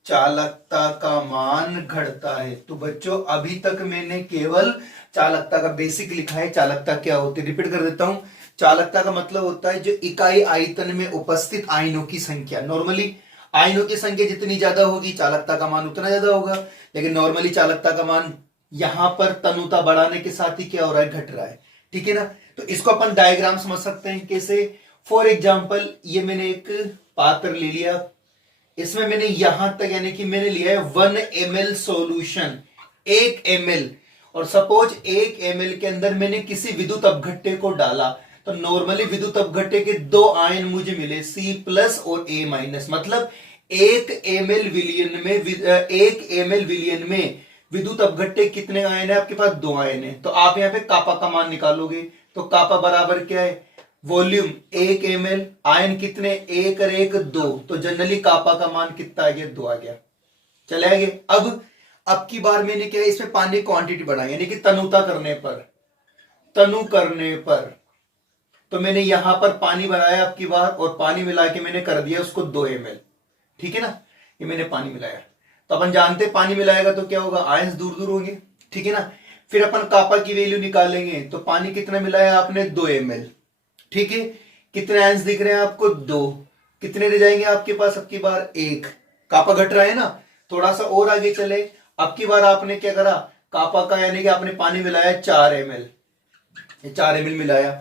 चालकता का मान घटता है। तो बच्चों, अभी तक मैंने केवल चालकता का बेसिक लिखा है। चालकता क्या होती है, रिपीट कर देता हूं। चालकता का मतलब होता है जो इकाई आयतन में उपस्थित आयनों की संख्या। नॉर्मली आयनों की संख्या जितनी ज्यादा होगी चालकता का मान उतना ज्यादा होगा, लेकिन नॉर्मली चालकता का मान यहां पर तनुता बढ़ाने के साथ ही क्या हो रहा है, घट रहा है। ठीक है ना? तो इसको अपन डायग्राम समझ सकते हैं कैसे। फॉर एग्जाम्पल, ये मैंने एक पात्र ले लिया, इसमें मैंने यहां तक यानी कि मैंने लिया है 1 ml सॉल्यूशन, 1 ml, और सपोज 1 ml के अंदर मैंने किसी विद्युत अपघट्य को डाला, तो नॉर्मली विद्युत अपघट्य के 2 आयन मुझे मिले, C+ और A-। मतलब 1 ml विलयन में विद्युत अपघट्य कितने आयन है आपके पास? 2 आयन है। तो आप यहां पे कापा का मान निकालोगे, तो कापा बराबर क्या है? वॉल्यूम 1 ml, आयन कितने? 1 और 1 2, तो जनरली कापा का मान कितना आ गया? 2 आ गया। चले आगे। अब की बार मैंने क्या है, इसमें पानी क्वांटिटी बढ़ाई, यानी कि तनु करने पर तो मैंने यहां पर पानी बनाया अब की बार, और पानी मिला के मैंने कर दिया उसको 2 ml। ठीक है ना? ये मैंने पानी मिलाया, तो अपन जानते पानी मिलाएगा तो क्या होगा, आयंस दूर दूर होंगे। ठीक है ना? फिर अपन कापा की वैल्यू निकालेंगे, तो पानी कितना मिलाया आपने? 2 ml। ठीक है, कितने आयंस दिख रहे हैं आपको? 2। कितने रह जाएंगे आपके पास अब की बार? 1। कापा घट रहा है ना? थोड़ा सा और आगे चले, अब की बार आपने क्या करा, कापा का यानी कि आपने पानी मिलाया 4 ml, 4 ml मिलाया,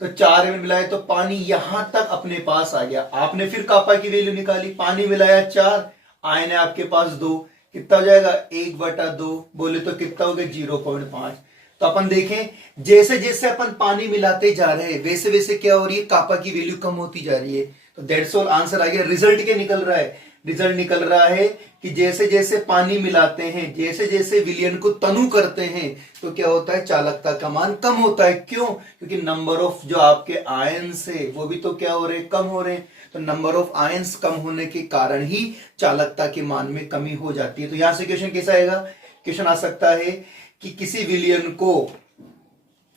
तो 4 ml मिलाया तो पानी यहां तक अपने पास आ गया। आपने फिर कापा की वैल्यू निकाली, पानी मिलाया 4, आयन है आपके पास 2, कितना हो जाएगा? 1/2, बोले तो कितना हो गया? 0.5। तो अपन देखें, जैसे जैसे अपन पानी मिलाते जा रहे हैं वैसे वैसे क्या हो रही है, कापा की वैल्यू कम होती जा रही है। तो दैट्स ऑल, आंसर आ गया। रिजल्ट क्या निकल रहा है? रिजल्ट निकल रहा है कि जैसे जैसे पानी मिलाते हैं, जैसे जैसे विलयन को तनु करते हैं, तो क्या होता है, चालकता का मान कम होता है। क्यों? क्योंकि नंबर ऑफ जो आपके आयंस है वो भी तो क्या हो रहे हैं, कम हो रहे हैं। तो नंबर ऑफ आयंस कम होने के कारण ही चालकता के मान में कमी हो जाती है। तो यहां से क्वेश्चन कैसा आएगा? क्वेश्चन आ सकता है कि किसी विलयन को,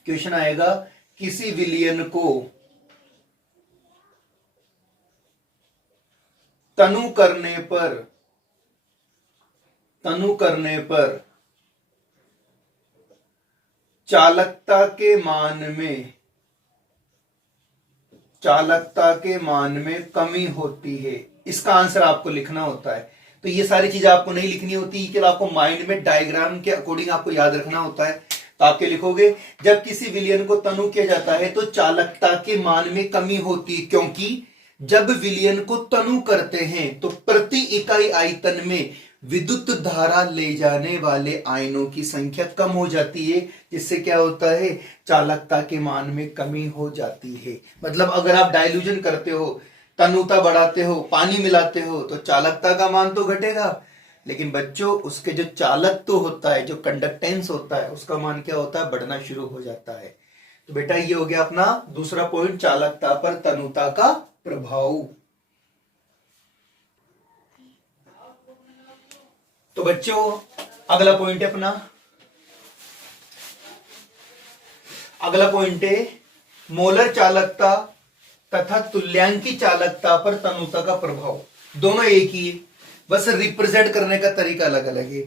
क्वेश्चन आएगा किसी विलयन को तनु करने पर चालकता के मान में कमी होती है। इसका आंसर आपको लिखना होता है। तो ये सारी चीजें आपको नहीं लिखनी होती, केवल आपको माइंड में डायग्राम के अकॉर्डिंग आपको याद रखना होता है। तो आप क्या लिखोगे, जब किसी विलयन को तनु किया जाता है तो चालकता के मान में कमी होती है, क्योंकि जब विलयन को तनु करते हैं तो प्रति इकाई आयतन में विद्युत धारा ले जाने वाले आयनों की संख्या कम हो जाती है, जिससे क्या होता है, चालकता के मान में कमी हो जाती है। मतलब अगर आप डाइल्यूजन करते हो, तनुता बढ़ाते हो, पानी मिलाते हो, तो चालकता का मान तो घटेगा, लेकिन बच्चों उसके जो चालकत्व होता है, जो कंडक्टेंस होता है, उसका मान क्या होता है, बढ़ना शुरू हो जाता है। तो बेटा ये हो गया अपना दूसरा पॉइंट, चालकता पर तनुता का प्रभाव। तो बच्चों अगला पॉइंट है अपना, अगला पॉइंट है मोलर चालकता तथा तुल्यांकी चालकता पर तनुता का प्रभाव। दोनों एक ही है, बस रिप्रेजेंट करने का तरीका अलग अलग है।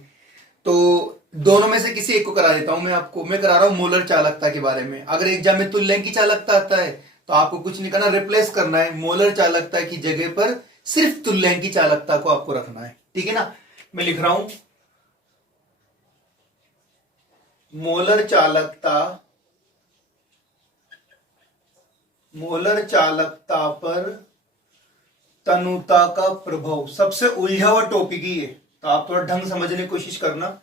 तो दोनों में से किसी एक को करा देता हूं मैं आपको। मैं करा रहा हूं मोलर चालकता के बारे में। अगर एग्जाम में तुल्यांकी चालकता आता है तो आपको कुछ नहीं करना, रिप्लेस करना है। मोलर चालकता की जगह पर सिर्फ तुल्यांकी चालकता को आपको रखना है, ठीक है ना। मैं लिख रहा हूं मोलर चालकता पर तनुता का प्रभाव। सबसे उलझा हुआ टॉपिक ही है, तो आप थोड़ा ढंग समझने की कोशिश करना।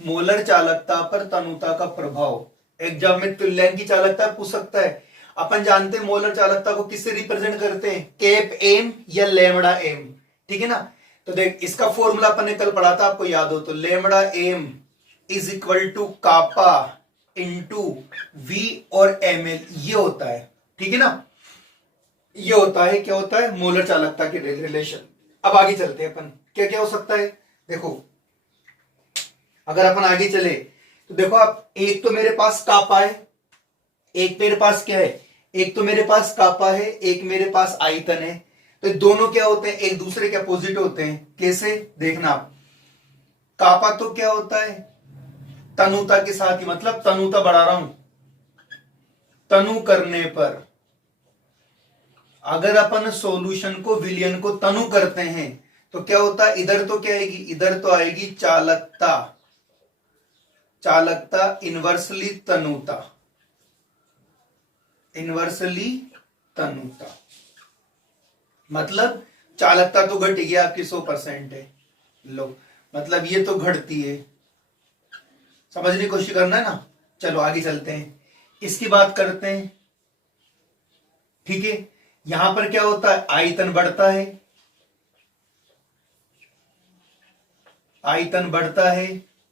मोलर चालकता पर तनुता का प्रभाव, एग्जाम में तुल्यांक की चालकता पूछ सकता है। अपन जानते हैं मोलर चालकता को किससे रिप्रेजेंट करते हैं, कैप एम या लेमड़ा एम, ठीक है ना। तो देख इसका फॉर्मूला अपन ने कल पढ़ा था, आपको याद हो तो, lambda M is equal to kappa into V और एम एल, ये होता है, ठीक है ना। ये होता है, क्या होता है, मोलर चालकता के रिलेशन। अब आगे चलते हैं अपन, क्या क्या हो सकता है। देखो अगर अपन आगे चले तो देखो आप, एक तो मेरे पास कापा है, एक मेरे पास क्या है, एक तो मेरे पास कापा है, एक मेरे पास आयतन है। तो दोनों क्या होते हैं, एक दूसरे के अपोजिट होते हैं। कैसे, देखना आप, कापा तो क्या होता है, तनुता के साथ ही, मतलब तनुता बढ़ा रहा हूं, तनु करने पर अगर अपन सॉल्यूशन को, विलयन को तनु करते हैं तो क्या होता है, इधर तो क्या आएगी, इधर तो आएगी चालकता इनवर्सली तनुता, मतलब चालकता तो घट गई आपकी 100% है, लो मतलब ये तो घटती है। समझने की कोशिश करना है ना। चलो आगे चलते हैं, इसकी बात करते हैं, ठीक है। यहां पर क्या होता है, आयतन बढ़ता है,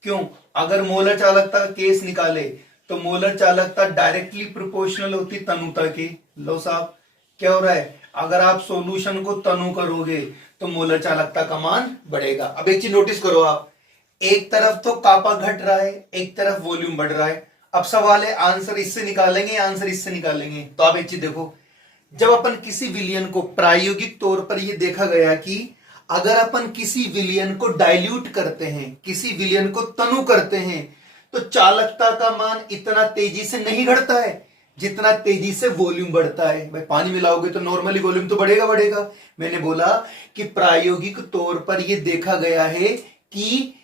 क्यों, अगर मोलर चालकता का केस निकाले तो मोलर चालकता डायरेक्टली प्रोपोर्शनल होती तनुता के। लो साहब क्या हो रहा है, अगर आप सॉल्यूशन को तनु करोगे तो मोलर चालकता का मान बढ़ेगा। अब एक चीज नोटिस करो आप, एक तरफ तो कापा घट रहा है, एक तरफ वॉल्यूम बढ़ रहा है। अब सवाल है आंसर इससे निकालेंगे, आंसर इससे निकालेंगे। तो आप एक चीज देखो, जब अपन किसी विलयन को, प्रायोगिक तौर पर यह देखा गया कि अगर अपन किसी विलयन को डाइल्यूट करते हैं, किसी विलयन को तनु करते हैं, तो चालकता का मान इतना तेजी से नहीं घटता है जितना तेजी से वॉल्यूम बढ़ता है। भाई पानी मिलाओगे तो नॉर्मली वॉल्यूम तो बढ़ेगा। मैंने बोला कि प्रायोगिक तौर पर यह देखा गया है कि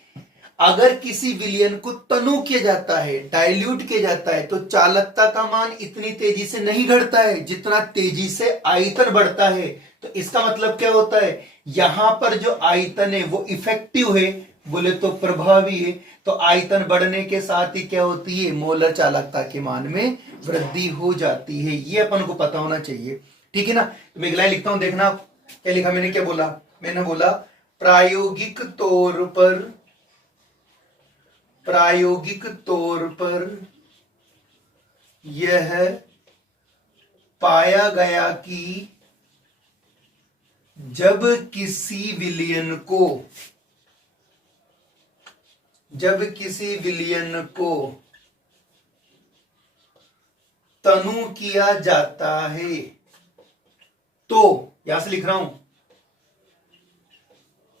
अगर किसी विलयन को तनु किया जाता है, डाइल्यूट किया जाता है, तो चालकता का मान इतनी तेजी से नहीं घटता है जितना तेजी से आयतन बढ़ता है। तो इसका मतलब क्या होता है, यहां पर जो आयतन है वो इफेक्टिव है, बोले तो प्रभावी है। तो आयतन बढ़ने के साथ ही क्या होती है, मोलर चालकता के मान में वृद्धि हो जाती है। ये अपन को पता होना चाहिए, ठीक है ना। तो मैं एक लाइन लिखता हूं, देखना क्या लिखा मैंने, क्या बोला, मैंने बोला प्रायोगिक तौर पर यह पाया गया कि जब किसी विलयन को तनु किया जाता है, तो यहां से लिख रहा हूं,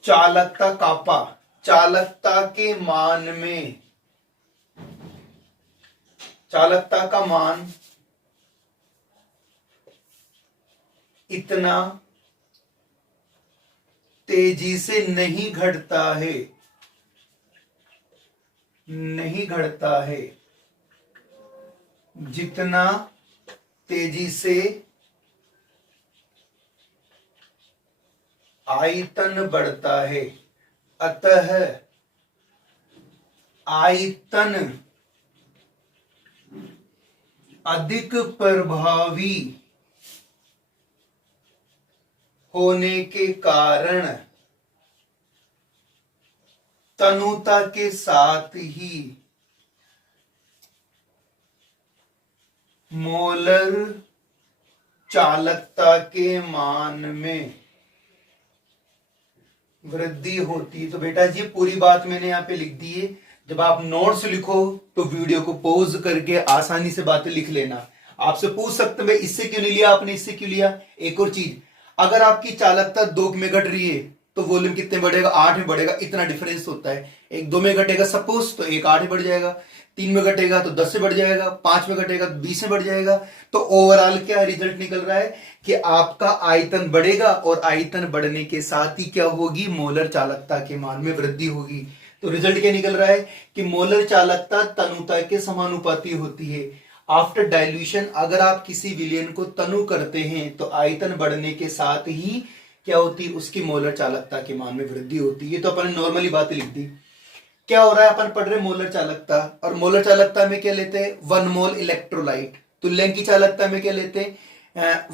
चालकता कापा, चालकता के मान में, चालकता का मान इतना तेजी से नहीं घटता है जितना तेजी से आयतन बढ़ता है। अतः आयतन अधिक प्रभावी होने के कारण तनुता के साथ ही मोलर चालकता के मान में वृद्धि होती है। तो बेटा जी पूरी बात मैंने यहां पे लिख दी है। जब आप नोट्स लिखो तो वीडियो को पॉज करके आसानी से बातें लिख लेना। आपसे पूछ सकते हैं इससे क्यों नहीं लिया आपने, इससे क्यों लिया। एक और चीज, अगर आपकी चालकता 2 में घट रही है तो वॉल्यूम कितने बढ़ेगा, 8 में बढ़ेगा। इतना डिफरेंस होता है, एक 2 में घटेगा सपोज तो एक 8 में बढ़ जाएगा। 3 में घटेगा तो 10 से बढ़ जाएगा, 5 में घटेगा तो 20 से बढ़ जाएगा। तो ओवरऑल क्या रिजल्ट निकल रहा है कि आपका आयतन बढ़ेगा और आयतन बढ़ने के साथ ही क्या होगी, मोलर चालकता के मान में वृद्धि होगी। तो रिजल्ट क्या निकल रहा है कि मोलर चालकता तनुता के समानुपाती होती है। आफ्टर डाइल्यूशन अगर आप किसी विलयन को तनु करते हैं तो आयतन बढ़ने के साथ ही क्या होती है, उसकी मोलर चालकता के मान में वृद्धि होती है। तो अपन ने नॉर्मली बात लिख दी। क्या हो रहा है, अपन पढ़ रहे मोलर चालकता, और मोलर चालकता में क्या लेते हैं, 1 मोल इलेक्ट्रोलाइट। तुल्यांक की चालकता में क्या लेते हैं,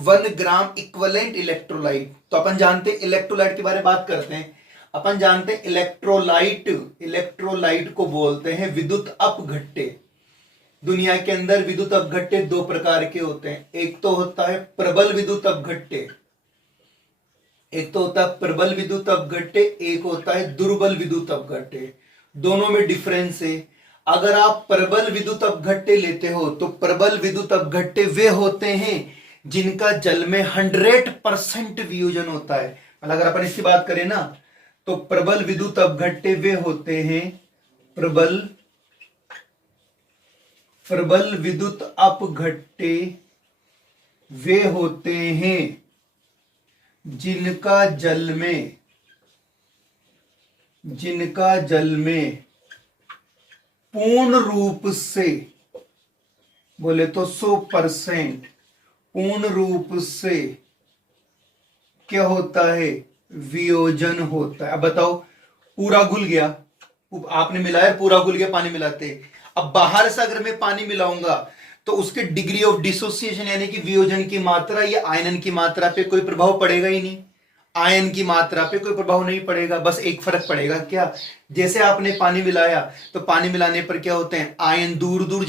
1 ग्राम इक्विवेलेंट इलेक्ट्रोलाइट। तो अपन जानते हैं इलेक्ट्रोलाइट के बारे में बात करते हैं। अपन जानते हैं इलेक्ट्रोलाइट को बोलते हैं विद्युत अपघट्य। दुनिया के अंदर विद्युत अपघट्य 2 प्रकार के होते हैं। एक तो होता है प्रबल विद्युत अपघट्य, एक होता है दुर्बल विद्युत अपघट्य। दोनों में डिफरेंस है। अगर आप प्रबल विद्युत अपघट्य लेते हो तो प्रबल विद्युत अपघट्य वे होते हैं जिनका जल में 100% वियोजन होता है। मतलब अगर अपन इसकी बात करें ना तो प्रबल विद्युत अपघट्य वे होते हैं, प्रबल विद्युत अपघट्य वे होते हैं जिनका जल में पूर्ण रूप से, बोले तो 100% पूर्ण रूप से क्या होता है, वियोजन होता है। अब बताओ, पूरा घुल गया, आपने मिलाया, पूरा घुल गया पानी मिलाते। अब बाहर से अगर मैं पानी मिलाऊंगा तो उसके डिग्री ऑफ डिसोसिएशन यानी कि वियोजन की मात्रा या आयनन की मात्रा पे कोई प्रभाव पड़ेगा ही नहीं। आयन की मात्रा पे कोई प्रभाव नहीं पड़ेगा। बस एक फर्क पड़ेगा, क्या, जैसे आपने पानी मिलाया तो पानी मिलाने पर क्या होते हैं, आयन दूर दूर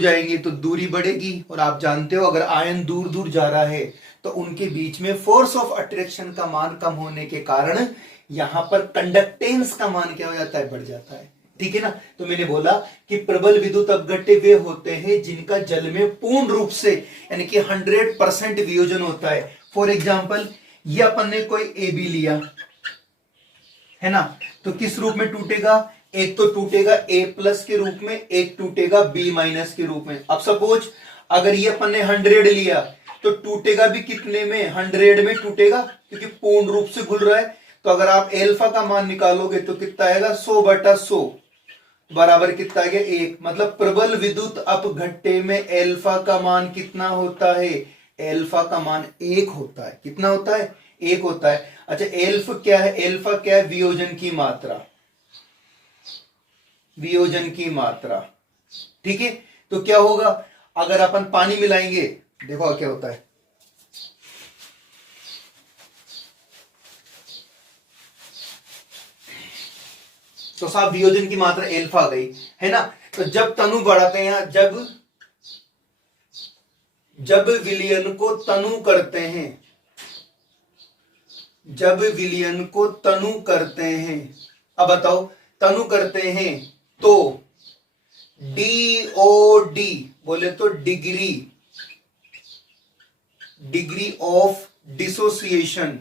जाएंगे तो दूरी बढ़ेगी। और आप जानते हो अगर आयन दूर दूर जा रहा है तो उनके बीच में फोर्स ऑफ अट्रैक्शन का मान कम होने के कारण यहां पर कंडक्टेंस का मान क्या हो जाता है, बढ़ जाता है। ठीक है ना। तो मैंने बोला कि प्रबल विद्युत अपघट्य वे होते हैं जिनका जल में पूर्ण रूप से यानी कि 100% वियोजन होता है। फॉर एग्जाम्पल, ये अपन ने कोई ए बी लिया है ना, तो किस रूप में टूटेगा, एक तो टूटेगा ए प्लस के रूप में, एक टूटेगा बी माइनस के रूप में। अब सपोज अगर ये अपन ने 100 लिया तो टूटेगा भी कितने में, 100 में टूटेगा, क्योंकि पूर्ण रूप से घुल रहा है। तो अगर आप एल्फा का मान निकालोगे तो कितना आएगा, 100/100 बराबर कितना आ गया, 1। मतलब प्रबल विद्युत अपघट्य में एल्फा का मान कितना होता है, एल्फा का मान 1 होता है। कितना होता है, 1 होता है। अच्छा, एल्फा क्या है, वियोजन की मात्रा। ठीक है। तो क्या होगा, अगर अपन पानी मिलाएंगे, देखो क्या होता है, तो साहब वियोजन की मात्रा एल्फा आ गई है ना। तो जब तनु बढ़ाते हैं, जब विलयन को तनु करते हैं, अब बताओ तनु करते हैं तो DOD, बोले तो डिग्री ऑफ डिसोसिएशन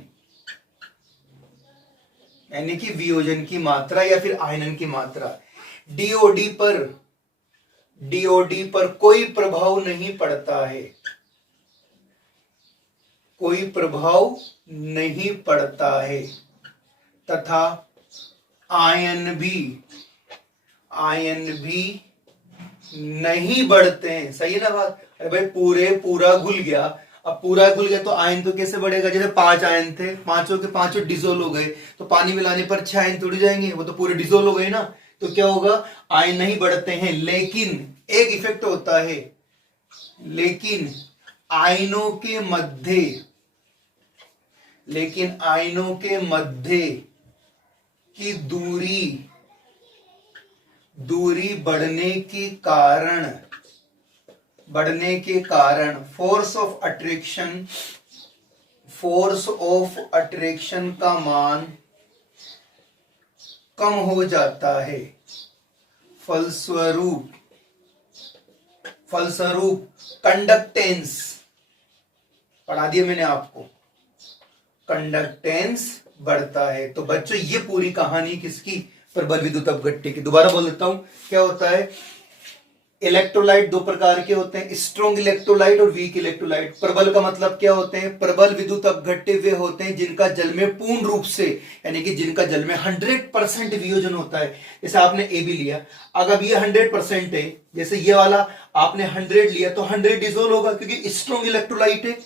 यानी कि वियोजन की मात्रा या फिर आयनन की मात्रा, DOD पर कोई प्रभाव नहीं पड़ता है, तथा आयन भी नहीं बढ़ते हैं। सही है ना बात। अरे भाई पूरा घुल गया, अब पूरा घुल गया तो आयन तो कैसे बढ़ेगा, जैसे 5 आयन थे, पांचों के पांचों डिसोल्व हो गए, तो पानी मिलाने पर 6 आयन थोड़ी जाएंगे, वो तो पूरे डिसोल्व हो गए ना। तो क्या होगा, आयन नहीं बढ़ते हैं। लेकिन एक इफेक्ट होता है, लेकिन आयनों के मध्य की दूरी बढ़ने के कारण फोर्स ऑफ अट्रैक्शन का मान कम हो जाता है। फलस्वरूप कंडक्टेंस, पढ़ा दिया मैंने आपको, कंडक्टेंस बढ़ता है। तो बच्चों ये पूरी कहानी किसकी, प्रबल विद्युत अपघट्य की। दोबारा बोल देता हूं, क्या होता है, इलेक्ट्रोलाइट दो प्रकार के होते हैं, स्ट्रॉन्ग इलेक्ट्रोलाइट और वीक इलेक्ट्रोलाइट। प्रबल का मतलब क्या होते हैं, प्रबल विद्युत अपघट्य वे होते हैं जिनका जल में पूर्ण रूप से, यानी कि जिनका जल में 100% वियोजन होता है। जैसे आपने ए बी लिया, अगर ये 100% है, जैसे ये वाला आपने 100 लिया तो 100 डिसोल्व होगा क्योंकि स्ट्रॉन्ग इलेक्ट्रोलाइट है।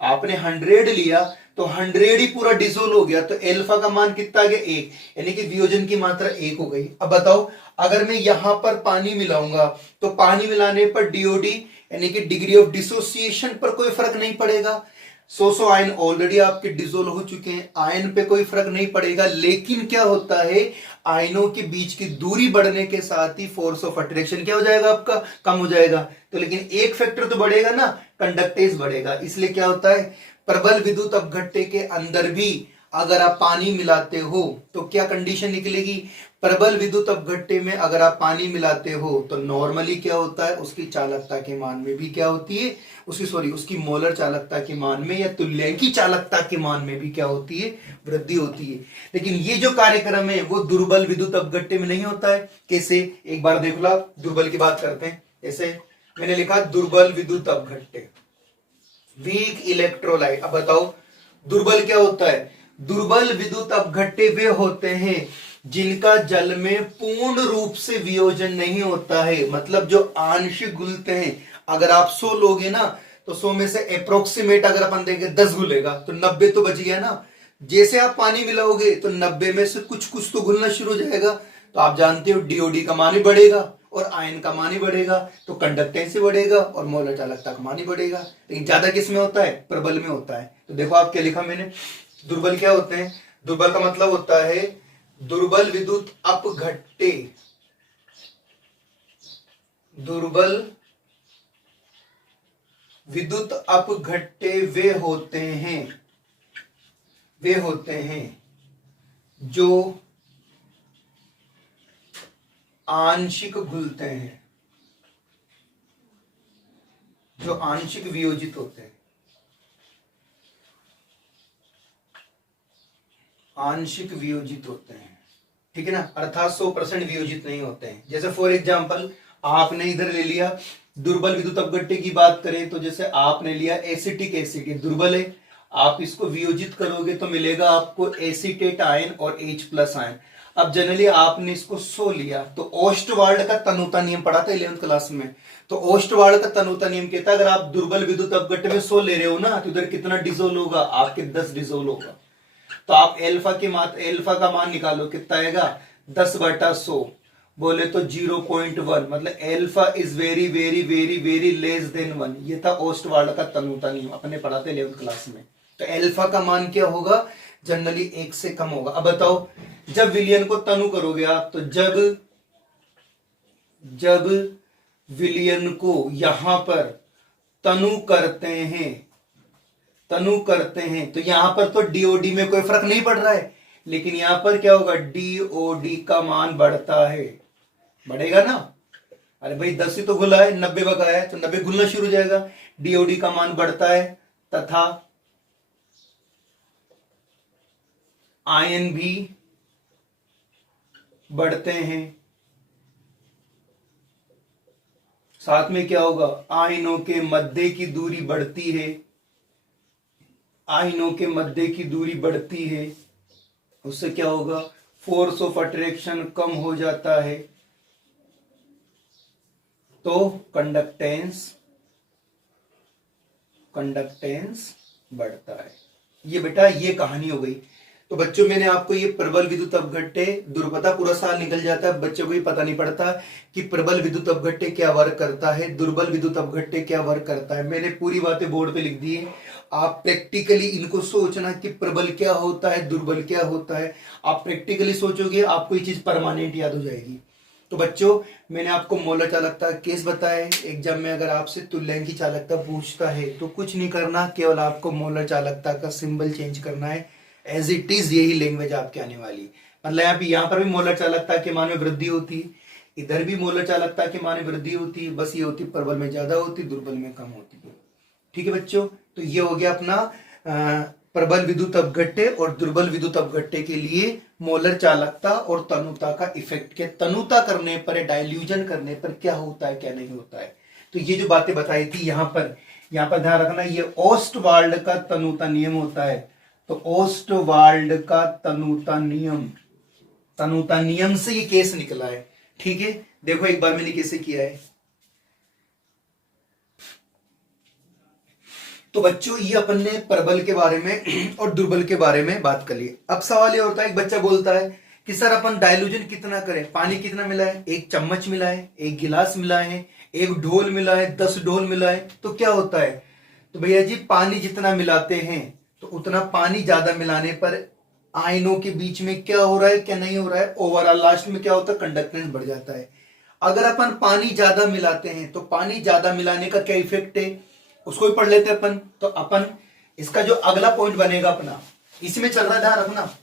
आपने 100 लिया तो 100 ही पूरा डिसोल्व हो गया, तो एल्फा का मान कितना आ गया, 1, यानी कि वियोजन की मात्रा 1 हो गई। अब बताओ, अगर मैं यहां पर पानी मिलाऊंगा तो पानी मिलाने पर डीओडी यानी कि डिग्री ऑफ डिसोसिएशन पर कोई फर्क नहीं पड़ेगा। सो आयन ऑलरेडी आपके डिसोल्व हो चुके हैं, आयन पे कोई फर्क नहीं पड़ेगा। लेकिन क्या होता है, आयनों के बीच की दूरी बढ़ने के साथ ही फोर्स ऑफ अट्रैक्शन क्या हो जाएगा, आपका कम हो जाएगा। तो लेकिन एक फैक्टर तो बढ़ेगा ना, कंडक्टेंस बढ़ेगा। इसलिए क्या होता है, प्रबल विद्युत अपघट्य के अंदर भी अगर आप पानी मिलाते हो तो क्या कंडीशन निकलेगी, प्रबल विद्युत अपघट्य में अगर आप पानी मिलाते हो तो नॉर्मली क्या होता है, उसकी चालकता के मान में भी क्या होती है, उसकी मोलर चालकता के मान में या तुल्यांकी चालकता के मान में भी क्या होती है, वृद्धि होती है। लेकिन ये जो कार्यक्रम है वो दुर्बल विद्युत अपघट्य में नहीं होता है। कैसे, एक बार देख लो, आप दुर्बल की बात करते हैं। जैसे मैंने लिखा दुर्बल विद्युत अपघट्य, वीक इलेक्ट्रोलाइट। अब बताओ दुर्बल क्या होता है, दुर्बल विद्युत अपघट्य वे होते हैं जिनका जल में पूर्ण रूप से वियोजन नहीं होता है। मतलब जो आंशिक घुलते हैं, अगर आप 100 लोगे ना तो 100 में से अप्रोक्सीमेट अगर अपन देंगे 10 घुलेगा तो 90 तो बच गया ना। जैसे आप पानी मिलाओगे तो 90 में से कुछ कुछ तो घुलना शुरू हो जाएगा। तो आप जानते हो डीओडी का मान ही बढ़ेगा और आयन का मान ही बढ़ेगा, तो कंडक्टेंस ही बढ़ेगा और मोलर चालकता का मान ही बढ़ेगा। लेकिन ज्यादा किस में होता है, प्रबल में होता है। तो देखो आप क्या लिखा मैंने, दुर्बल क्या होते हैं, दुर्बल का मतलब होता है दुर्बल विद्युत अपघट्य, दुर्बल विद्युत अपघट्य वे होते हैं जो आंशिक घुलते हैं, जो आंशिक वियोजित होते हैं, आंशिक वियोजित होते हैं, ठीक है ना, अर्थात 100% वियोजित नहीं होते हैं। जैसे फॉर एग्जांपल आपने इधर ले लिया, दुर्बल विद्युत अपघट्य की बात करें तो जैसे आपने लिया एसिटिक एसिड, ये दुर्बल है, आप इसको वियोजित करोगे तो मिलेगा आपको एसिटेट आयन और H+ आयन। अब जनरली आपने इसको 100 लिया तो ओस्टवाल्ड का तनुता नियम पढ़ा था 11th क्लास में। तो ओस्टवाल्ड का तनुता नियम कहता है अगर आप दुर्बल विद्युत अपघट्य में 100 ले रहे हो ना तो उधर कितना डिसोल्व होगा, आपके 10 डिसोल्व होगा। तो आप एल्फा का मान निकालो, कितना आएगा, 10/100 बोले तो 0.1, मतलब alpha is very very very very less than 1। ये था ओस्टवाल्ड का तनुता नियम, अपने पढ़ा था 11th क्लास में। तो एल्फा का मान क्या होगा, जनरली 1 से कम होगा। अब बताओ जब विलयन को तनु करोगे आप, तो जब विलयन को यहां पर तनु करते हैं तो यहां पर तो डीओडी में कोई फर्क नहीं पड़ रहा है, लेकिन यहां पर क्या होगा, डीओडी का मान बढ़ता है, बढ़ेगा ना। अरे भाई 10 ही तो घुला है, 90 बकाया है, तो 90 घुलना शुरू हो जाएगा, डीओडी का मान बढ़ता है तथा आयन भी बढ़ते हैं। साथ में क्या होगा, आयनों के मध्य की दूरी बढ़ती है, आयनों के मध्य की दूरी बढ़ती है, उससे क्या होगा, फोर्स ऑफ अट्रैक्शन कम हो जाता है, तो कंडक्टेंस बढ़ता है। ये बेटा ये कहानी हो गई। तो बच्चों मैंने आपको ये प्रबल विद्युत अपघट्य दुर्पता, पूरा साल निकल जाता है, बच्चों को ये पता नहीं पड़ता कि प्रबल विद्युत अपघट्य क्या वर्क करता है, दुर्बल विद्युत अपघट्य क्या वर्क करता है। मैंने पूरी बातें बोर्ड पे लिख दी है, आप प्रैक्टिकली इनको सोचना कि प्रबल क्या होता है, दुर्बल क्या होता है। आप प्रैक्टिकली सोचोगे आपको ये चीज परमानेंट याद हो जाएगी। तो बच्चों मैंने आपको मोलर चालकता केस बताया, एग्जाम में अगर आपसे तुल्यांकी चालकता पूछता है तो कुछ नहीं करना, केवल आपको मोलर चालकता का सिंबल चेंज करना है, एज इट इज यही लैंग्वेज आपके आने वाली। मतलब यहाँ पर भी मोलर चालकता के मान में वृद्धि होती है, इधर भी मोलर चालकता के मान में वृद्धि होती है, बस ये होती प्रबल में ज्यादा होती, दुर्बल में कम होती है। ठीक है बच्चों, तो ये हो गया अपना प्रबल विद्युत अपघट्य और दुर्बल विद्युत अपघट्य के लिए मोलर चालकता और तनुता का इफेक्ट क्या, तनुता करने पर, डाइल्यूजन करने पर क्या होता है क्या नहीं होता है। तो ये जो बातें बताई थी यहां पर ध्यान रखना, ये ओस्टवाल्ड का तनुता नियम होता है। तो ओस्टवाल्ड का तनुता नियम से ये केस निकला है। ठीक है, देखो एक बार मैंने कैसे किया है। तो बच्चों ये अपन ने प्रबल के बारे में और दुर्बल के बारे में बात कर ली। अब सवाल ये होता है, एक बच्चा बोलता है कि सर अपन डाइल्यूजन कितना करें, पानी कितना मिला है, 1 चम्मच मिला है, 1 गिलास मिला है, 1 ढोल मिला है, 10 ढोल मिला है, तो क्या होता है। तो भैया जी पानी जितना मिलाते हैं तो उतना पानी ज्यादा मिलाने पर आयनों के बीच में क्या हो रहा है क्या नहीं हो रहा है, ओवरऑल लास्ट में क्या होता है, कंडक्टेंस बढ़ जाता है। अगर अपन पानी ज्यादा मिलाते हैं तो पानी ज्यादा मिलाने का क्या इफेक्ट है, उसको भी पढ़ लेते हैं अपन। तो अपन इसका जो अगला पॉइंट बनेगा अपना, इसमें चल रहा है, ध्यान रखना।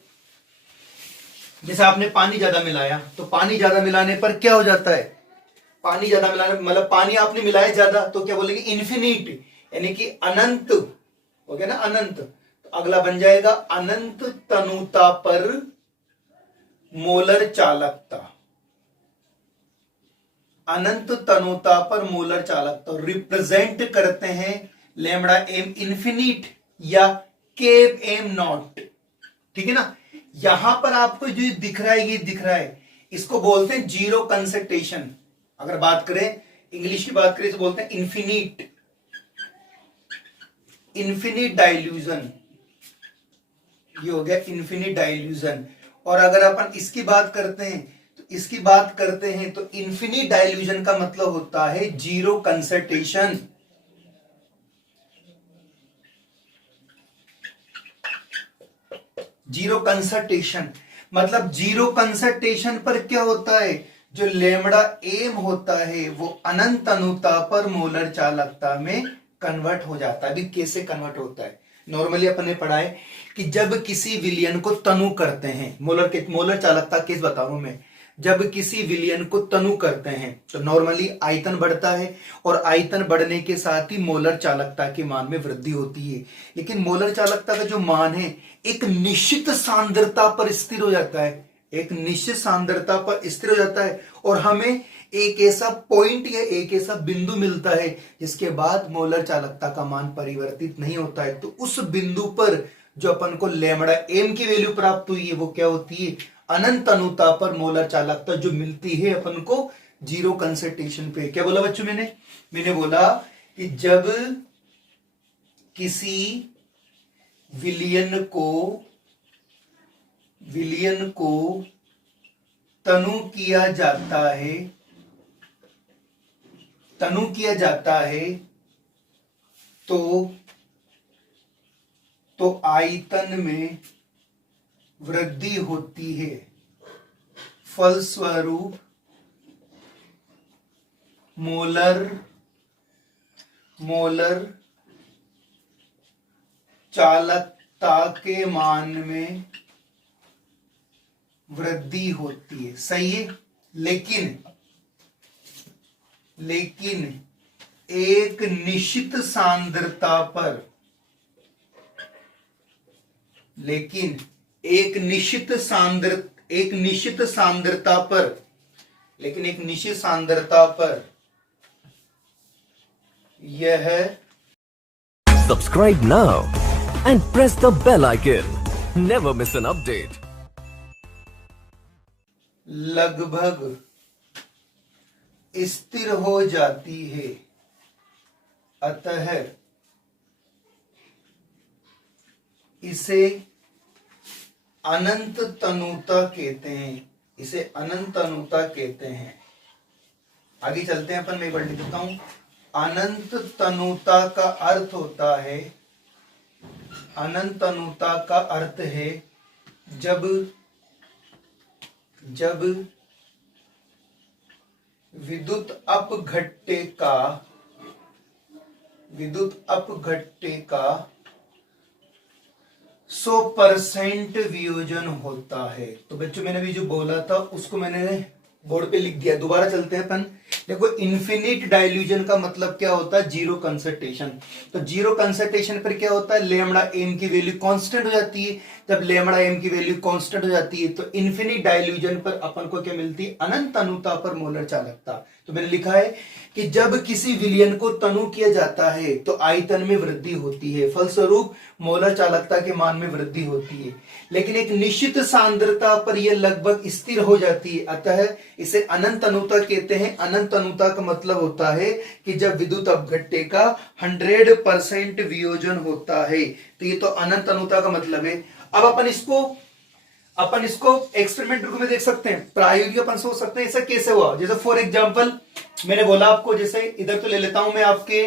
जैसे आपने पानी ज्यादा मिलाया तो पानी ज्यादा मिलाने पर क्या हो जाता है, पानी ज्यादा मिलाने मतलब पानी आपने मिलाया ज्यादा तो क्या बोलेंगे, इन्फिनिट, यानी कि अनंत हो गया ना, अनंत। तो अगला बन जाएगा अनंत तनुता पर मोलर चालकता, अनंत तनुता पर मोलर चालकता रिप्रेजेंट करते हैं लैम्बडा एम इन्फिनिट या केप एम नॉट। ठीक है ना, यहां पर आपको जो दिख रहा है ये दिख रहा है, इसको बोलते हैं जीरो कंसंट्रेशन। अगर बात करें इंग्लिश की बात करें तो बोलते हैं इन्फिनिट डाइल्यूजन, ये हो गया इन्फिनिट डाइल्यूजन। और अगर अपन इसकी बात करते हैं तो इन्फिनिट डाइल्यूजन का मतलब होता है जीरो कंसंट्रेशन। जीरो कंसंट्रेशन मतलब जीरो कंसंट्रेशन पर क्या होता है, जो लैम्बडा एम होता है वो अनंत तनुता पर मोलर चालकता में कन्वर्ट हो जाता है। अभी कैसे कन्वर्ट होता है, नॉर्मली अपन ने पढ़ा है कि जब किसी विलयन को तनु करते हैं, मोलर चालकता केस बता रहा हूं मैं, जब किसी विलयन को तनु करते हैं तो नॉर्मली आयतन बढ़ता है और आयतन बढ़ने के साथ ही मोलर चालकता के मान में वृद्धि होती है। लेकिन मोलर चालकता का जो मान है एक निश्चित सांद्रता पर स्थिर हो जाता है, एक निश्चित सांद्रता पर स्थिर हो जाता है और हमें एक ऐसा पॉइंट या एक ऐसा बिंदु मिलता है जिसके बाद मोलर चालकता का मान परिवर्तित नहीं होता है। तो उस बिंदु पर जो अपन को लैम्बडा एम की वैल्यू प्राप्त हुई है वो क्या होती है, अनंत तनुता पर मोलर चालकता जो मिलती है अपन को जीरो कंसंट्रेशन पे। क्या बोला बच्चों मैंने बोला कि जब किसी विलयन को तनु किया जाता है तो आयतन में वृद्धि होती है, फलस्वरूप मोलर चालकता के मान में वृद्धि होती है। सही है, लेकिन एक निश्चित सांद्रता पर, एक निश्चित सांद्रता पर यह Subscribe now and press the bell icon. Never miss an update. लगभग स्थिर हो जाती है, अतः इसे अनंत तनुता कहते हैं। आगे चलते हैं अपन, मैं एक बार लिख देता हूं। अनंत तनुता का अर्थ है जब विद्युत अपघट्य का 100% वियोजन होता है। तो बच्चों मैंने अभी जो बोला था उसको मैंने बोर्ड पे लिख दिया, दोबारा चलते हैं अपन। देखो इन्फिनिट डाइल्यूजन का मतलब क्या होता है, जीरो कंसंट्रेशन। तो जीरो कंसंट्रेशन पर क्या होता है, लेमड़ा एम की वैल्यू कांस्टेंट हो जाती है। जब लेमड़ा एम की वैल्यू कांस्टेंट हो जाती है तो इन्फिनिट डाइल्यूजन पर अपन को क्या मिलती है, अनंत तनुता पर मोलर चालकता। तो मैंने लिखा है कि जब किसी विलयन को तनु किया जाता है तो आयतन में वृद्धि होती है, फलस्वरूप मोलर चालकता के मान में वृद्धि होती है, लेकिन एक निश्चित सांद्रता पर यह लगभग स्थिर हो जाती है, अतः इसे अनंत तनुता कहते हैं। अनंत तनुता का मतलब होता है कि जब विद्युत अपघट्य का 100% वियोजन होता है, तो ये तो अनंत तनुता का मतलब है। अब अपन इसको एक्सपेरिमेंट रूप में देख सकते हैं, प्रायोगिक अपन सोच सकते हैं ऐसा कैसे हुआ। जैसे फॉर एग्जांपल मैंने बोला आपको, जैसे इधर तो ले लेता हूं मैं आपके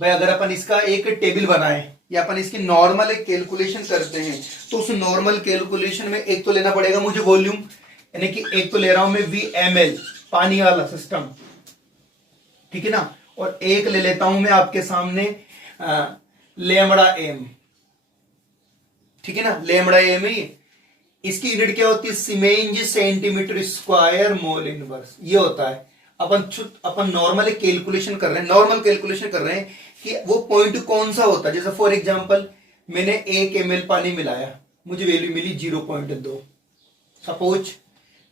भाई, अगर अपन इसका एक टेबल बनाए या अपन इसकी नॉर्मल एक कैलकुलेशन करते हैं, तो उस नॉर्मल कैलकुलेशन में एक तो लेना पड़ेगा मुझे वॉल्यूम, यानी कि एक तो ले रहा हूं मैं VmL पानी वाला सिस्टम, ठीक है ना, और एक ले लेता हूं मैं आपके सामने लेमड़ा एम, ठीक है ना, लेमड़ा एम ही। इसकी यूनिट क्या होती है, सीमेंज सेंटीमीटर स्क्वायर मोल इनवर्स, ये होता है। अपन नॉर्मल कैलकुलेशन कर रहे हैं, कि वो पॉइंट कौन सा होता है। जैसे फॉर एग्जांपल मैंने 1 ml पानी मिलाया, मुझे वैल्यू मिली 0.2 सपोज।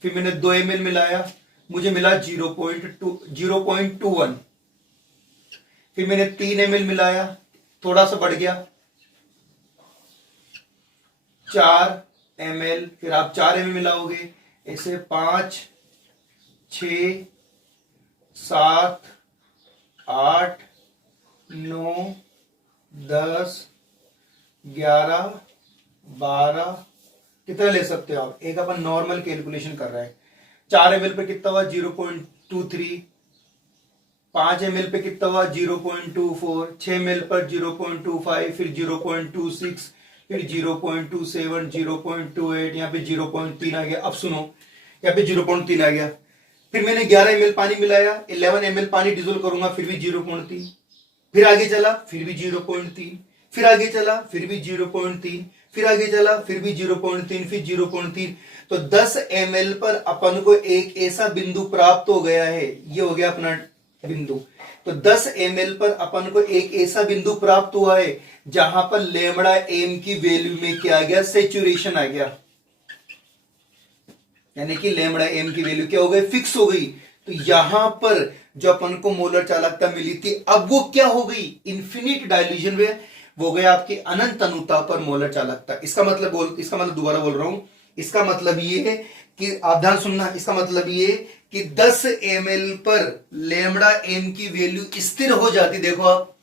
फिर मैंने 2 ml मिलाया, मुझे मिला 0.21। फिर मैंने 3 ml मिलाया, थोड़ा सा बढ़ गया 4 ml। फिर आप 4 ml मिलाओगे, ऐसे 5, 6, 7, 8, 9, 10, 11, 12, कितना ले सकते हो आप। एक अपन नॉर्मल कैलकुलेशन कर रहे हैं। 4 ml पे कितना हुआ 0.23, 5 ml पे कितना हुआ 0.24, 6 ml पर 0.25, फिर 0.26, फिर 0.27, 0.28, यहाँ पे 0.3 आ गया। अब सुनो, यहाँ पे 0.3 आ गया। फिर मैंने 11 ml पानी मिलाया, 11 ml पानी डिजोल्व करूंगा, फिर भी 0.3। फिर आगे चला, फिर भी 0.3, फिर आगे चला, फिर भी 0.3, फिर आगे चला, फिर भी 0.3, फिर 0.3। तो 10 ml पर अपन को एक ऐसा बिंदु प्राप्त हो गया है, ये हो गया अपना बिंदु। तो 10 ml पर अपन को एक ऐसा बिंदु प्राप्त हुआ है जहां पर लेमड़ा एम की वैल्यू में क्या आ गया, सेचुरेशन आ गया, यानी कि लेमड़ा एम की वैल्यू क्या हो गई, फिक्स हो गई। तो यहां पर जो अपन को मोलर चालकता मिली थी, अब वो क्या हो गई, इन्फिनिट डाइल्यूजन में वो गया आपकी अनंत तनुता पर मोलर चालकता। इसका मतलब दोबारा बोल रहा हूं, इसका मतलब ये है कि आप ध्यान सुनना, इसका मतलब ये कि 10 ml पर लेमड़ा एम की वैल्यू स्थिर हो जाती। देखो आप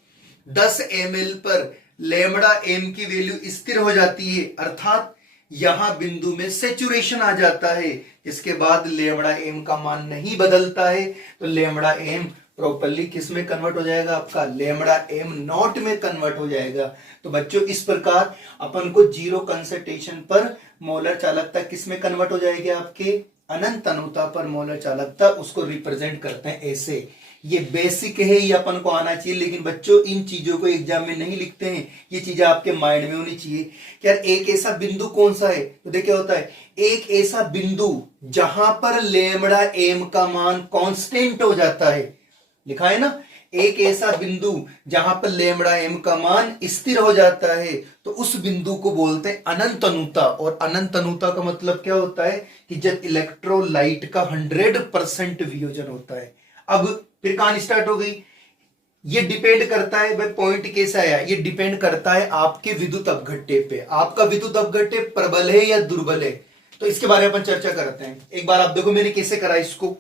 10 ml पर लेमड़ा एम की वैल्यू स्थिर हो जाती है, अर्थात यहां बिंदु में सेचुरेशन आ जाता है, इसके बाद लेमड़ा एम का मान नहीं बदलता है। तो लेमड़ा एम प्रॉपर्ली किस में कन्वर्ट हो जाएगा, आपका लेमड़ा एम नॉट में कन्वर्ट हो जाएगा। तो बच्चों इस प्रकार अपन को जीरो कंसंट्रेशन पर मोलर चालकता किस में कन्वर्ट हो जाएगी, आपके अनंत तनुता पर मोलर चालकता, उसको रिप्रेजेंट करते हैं ऐसे। ये बेसिक है, ये अपन को आना चाहिए, लेकिन बच्चों इन चीजों को एग्जाम में नहीं लिखते हैं, ये चीजें आपके माइंड में होनी चाहिए कि यार एक ऐसा बिंदु कौन सा है। तो देखिए होता है एक ऐसा बिंदु जहां पर लेमड़ा एम का मान कांस्टेंट हो जाता है, लिखा है ना, एक ऐसा बिंदु जहां पर लेमड़ा एम का मान स्थिर हो जाता है, तो उस बिंदु को बोलते हैं अनंत तनुता। और अनंत तनुता का मतलब क्या होता है कि जब इलेक्ट्रोलाइट का 100% वियोजन होता है। अब फिर कहानी स्टार्ट हो गई, ये डिपेंड करता है भाई पॉइंट कैसा आया, ये डिपेंड करता है आपके विद्युत अपघट्य पे। आपका विद्युत अपघट्य प्रबल है या दुर्बल है, तो इसके बारे में अपन चर्चा करते हैं। एक बार आप देखो मैंने कैसे करा इसको।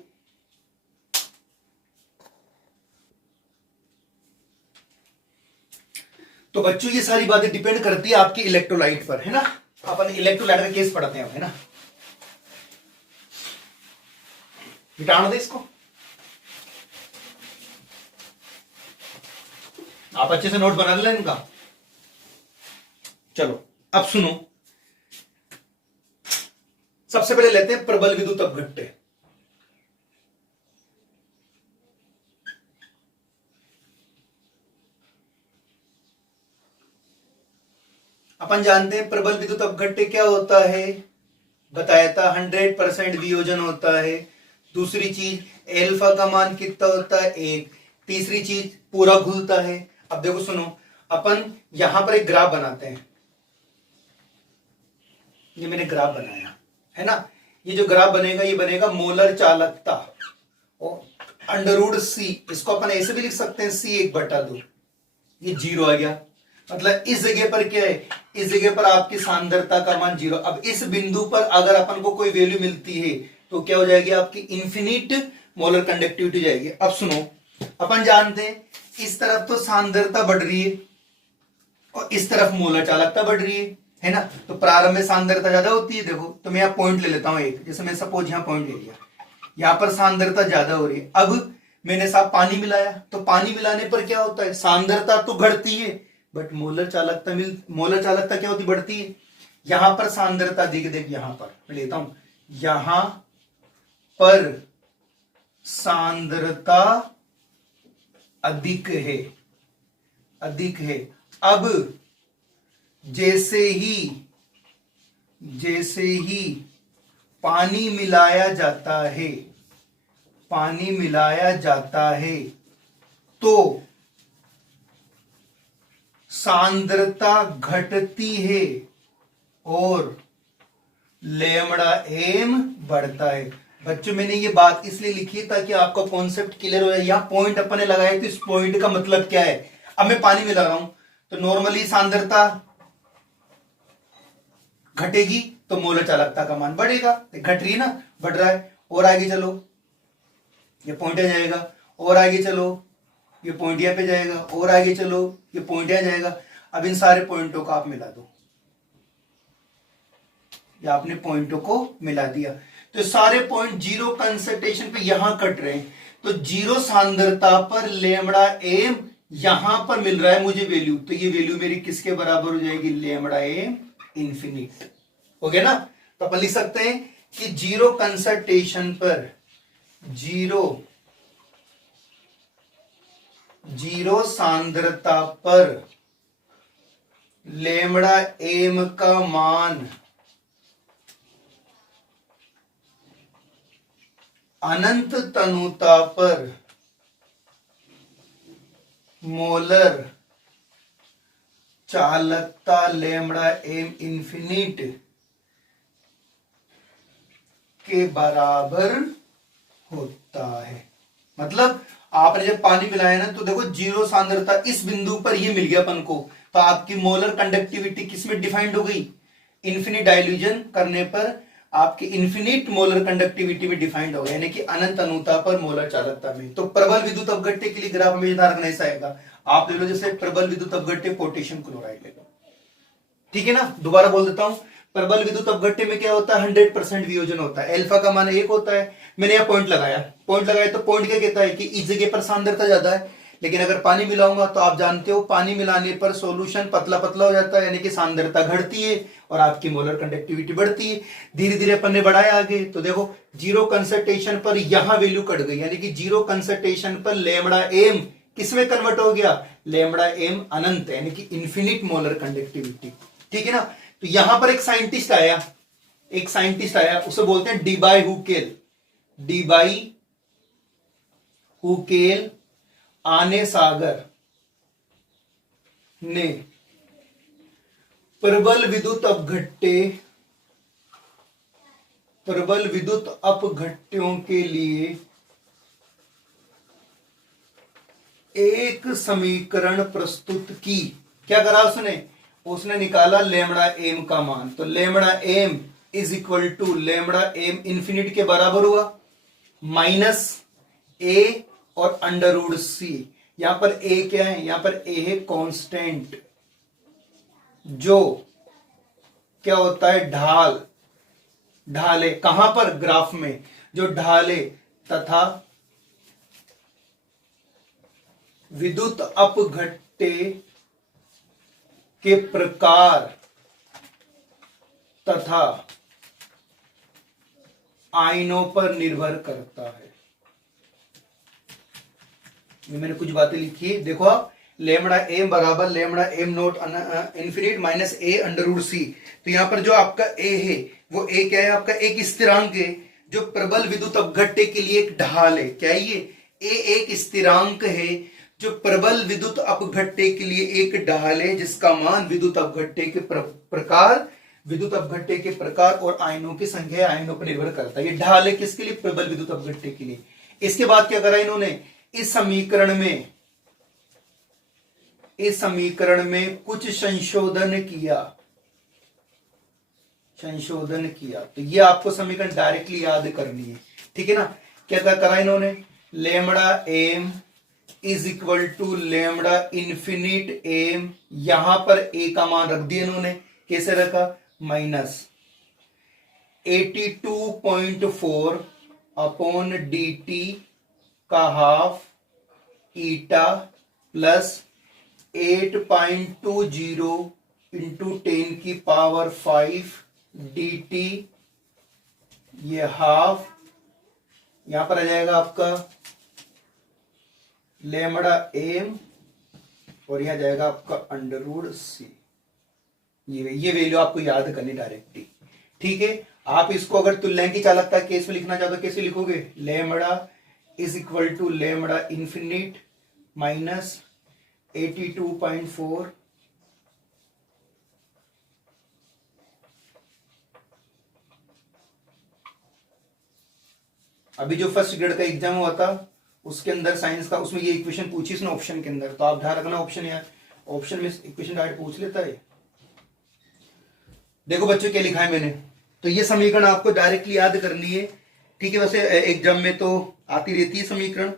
तो बच्चों ये सारी बातें डिपेंड करती है आपकी इलेक्ट्रोलाइट पर, है ना। अपन इलेक्ट्रोलाइट का केस पढ़ते हैं, है ना। मिटाना दे इसको, आप अच्छे से नोट बना लें इनका। चलो अब सुनो, सबसे पहले लेते हैं प्रबल विद्युत अपघट्य। अपन जानते हैं प्रबल विद्युत अपघट्य क्या होता है, बताया था 100% वियोजन होता है। दूसरी चीज एल्फा का मान कितना होता है 1। तीसरी चीज पूरा घुलता है। अब देखो सुनो, अपन यहां पर एक ग्राफ बनाते हैं। ये मैंने ग्राफ बनाया है ना। ये जो ग्राफ बनेगा ये बनेगा मोलर चालकता और √C, इसको अपन ऐसे भी लिख सकते हैं C1/2। ये 0 आ गया, मतलब इस जगह पर क्या है, इस जगह पर आपकी सांद्रता का मान 0। अब इस बिंदु पर अगर अपन को कोई वैल्यू मिलती है तो क्या हो जाएगी, आपकी इन्फिनिट मोलर कंडक्टिविटी जाएगी। अब सुनो, अपन जानते हैं इस तरफ तो सांद्रता बढ़ रही है और इस तरफ मोलर चालकता बढ़ रही है ना। तो प्रारंभ में सांद्रता ज्यादा होती है। देखो तो मैं यहाँ पॉइंट ले लेता हूं एक, जैसे मैं सपोज यहाँ पॉइंट ले लिया, यहाँ पर सांद्रता ज्यादा हो रही है। अब मैंने साहब पानी मिलाया, तो पानी मिलाने पर क्या होता है, सांद्रता तो घटती है बट मोलर चालकता क्या होती, बढ़ती है। यहां पर सांद्रता देख यहां पर मैं लेता हूं, यहां पर सांद्रता अधिक है। अब जैसे ही पानी मिलाया जाता है तो सांद्रता घटती है और लेमड़ा एम बढ़ता है। बच्चों मैंने ये बात इसलिए लिखी है ताकि आपका कॉन्सेप्ट क्लियर हो जाए। यहां पॉइंट अपने लगाए तो इस पॉइंट का मतलब क्या है। अब मैं पानी मिला रहा हूं तो नॉर्मली सांद्रता घटेगी तो मोलर चालकता का मान बढ़ेगा, घट रही है ना, बढ़ रहा है। और आगे चलो ये पॉइंट आ जाएगा, और आगे चलो ये पॉइंट यहां पे जाएगा, और आगे चलो ये पॉइंट यहां जाएगा। अब इन सारे पॉइंटों का आप मिला दो, या आपने पॉइंटों को मिला दिया तो सारे पॉइंट जीरो कंसंट्रेशन पे यहां कट रहे हैं। तो जीरो सांद्रता पर लेमड़ा एम यहां पर मिल रहा है मुझे वैल्यू, तो ये वैल्यू मेरी किसके बराबर हो जाएगी, लेमड़ा एम इंफिनिट। हो गया ना। तो अपन लिख सकते हैं कि जीरो कंसंट्रेशन पर जीरो सांद्रता पर लेमड़ा एम का मान अनंत तनुता पर मोलर चालकता लेमड़ा एम इंफिनिट के बराबर होता है। मतलब आपने जब पानी मिलाया ना तो देखो जीरो सांद्रता इस बिंदु पर ये मिल गया अपन को, तो आपकी मोलर कंडक्टिविटी किसमें डिफाइंड हो गई, इन्फिनिट डाइल्यूजन करने पर आपकी इन्फिनिट मोलर कंडक्टिविटी में डिफाइंड हो गया, यानी कि अनंत अनुता पर मोलर चालकता में। तो प्रबल विद्युत अपघट्य के लिए ग्राफ हमें ध्यान रखना ऐसा आएगा। आप ले लो जैसे प्रबल विद्युत अपघट्य पोटेशियम क्लोराइड ले लो, ठीक है ना। दोबारा बोल देता हूं, प्रबल विद्युत अपघट्य में क्या होता है, 100% वियोजन होता है। एल्फा का मान 1 होता है। मैंने यहाँ पॉइंट लगाया तो पॉइंट क्या कहता है कि इस जगह पर सांद्रता ज्यादा है, लेकिन अगर पानी मिलाऊंगा तो आप जानते हो पानी मिलाने पर सॉल्यूशन पतला पतला हो जाता है, यानी कि सांद्रता घटती है और आपकी मोलर कंडक्टिविटी बढ़ती है। धीरे धीरे अपन ने बढ़ाया आगे, तो देखो जीरो कंसंट्रेशन पर यहां वैल्यू कट गई, यानी कि जीरो कंसंट्रेशन पर लेमड़ा एम किसमें कन्वर्ट हो गया, लेमड़ा एम अनंत, यानी कि इन्फिनिट मोलर कंडक्टिविटी, ठीक है ना। तो यहां पर एक साइंटिस्ट आया, उसे बोलते हैं डीबाई हुकेल आने सागर ने प्रबल विद्युत अपघट्यों के लिए एक समीकरण प्रस्तुत की। क्या करा उसने निकाला लेमड़ा एम का मान। तो lambda M is equal to lambda M infinite के बराबर हुआ माइनस ए और √C। यहां पर ए क्या है, यहां पर ए है कांस्टेंट, जो क्या होता है ढाल है। कहां पर, ग्राफ में जो ढाल है, तथा विद्युत अपघट्य के प्रकार तथा आयनों पर निर्भर करता है। ये मैंने कुछ बातें लिखी है, देखो आप लेमड़ा एम बराबर lambda M naught infinite minus A under root C. तो यहाँ पर जो आपका ए है वो ए क्या है, आपका एक स्थिरांक है जो प्रबल विद्युत अपघट्य के लिए एक ढाल है। क्या है ये? ए एक स्थिरांक है जो प्रबल विद्युत अपघट्य के लिए एक ढाल है, जिसका मान विद्युत अपघट्य के प्रकार, विद्युत अपघट्य के प्रकार और आयनों की संख्या आयनों पर निर्भर करता है। ये ढाल है किसके लिए? प्रबल विद्युत अपघट्य के लिए। इसके बाद क्या करा इन्होंने, इस समीकरण में कुछ संशोधन किया। तो ये आपको समीकरण डायरेक्टली याद करनी है, ठीक है ना। क्या करा इन्होंने, lambda M is equal to lambda infinite M, यहां पर ए का मान रख दिया इन्होंने। कैसे रखा? माइनस 82.4 अपॉन dt का हाफ ईटा प्लस 8.20 इंटू 10 की पावर 5 dt, ये हाफ यहां पर आ जाएगा आपका लेमड़ा एम और यहां जाएगा आपका अंडर रूट सी। ये वैल्यू आपको याद करनी डायरेक्टली, ठीक है। आप इसको अगर तुल्यांकी चालकता केस में लिखना चाहते हो कैसे लिखोगे, lambda is equal to lambda infinite minus 82.4 अभी जो फर्स्ट ग्रेड का एग्जाम हुआ था उसके अंदर साइंस का, उसमें ये इक्वेशन पूछी इसने ऑप्शन के अंदर, तो आप ध्यान रखना ऑप्शन है, ऑप्शन में इक्वेशन डायरेक्ट पूछ लेता है। देखो बच्चों क्या लिखा है मैंने, तो ये समीकरण आपको डायरेक्टली याद करनी है, ठीक है। वैसे एग्जाम में तो आती रहती है समीकरण,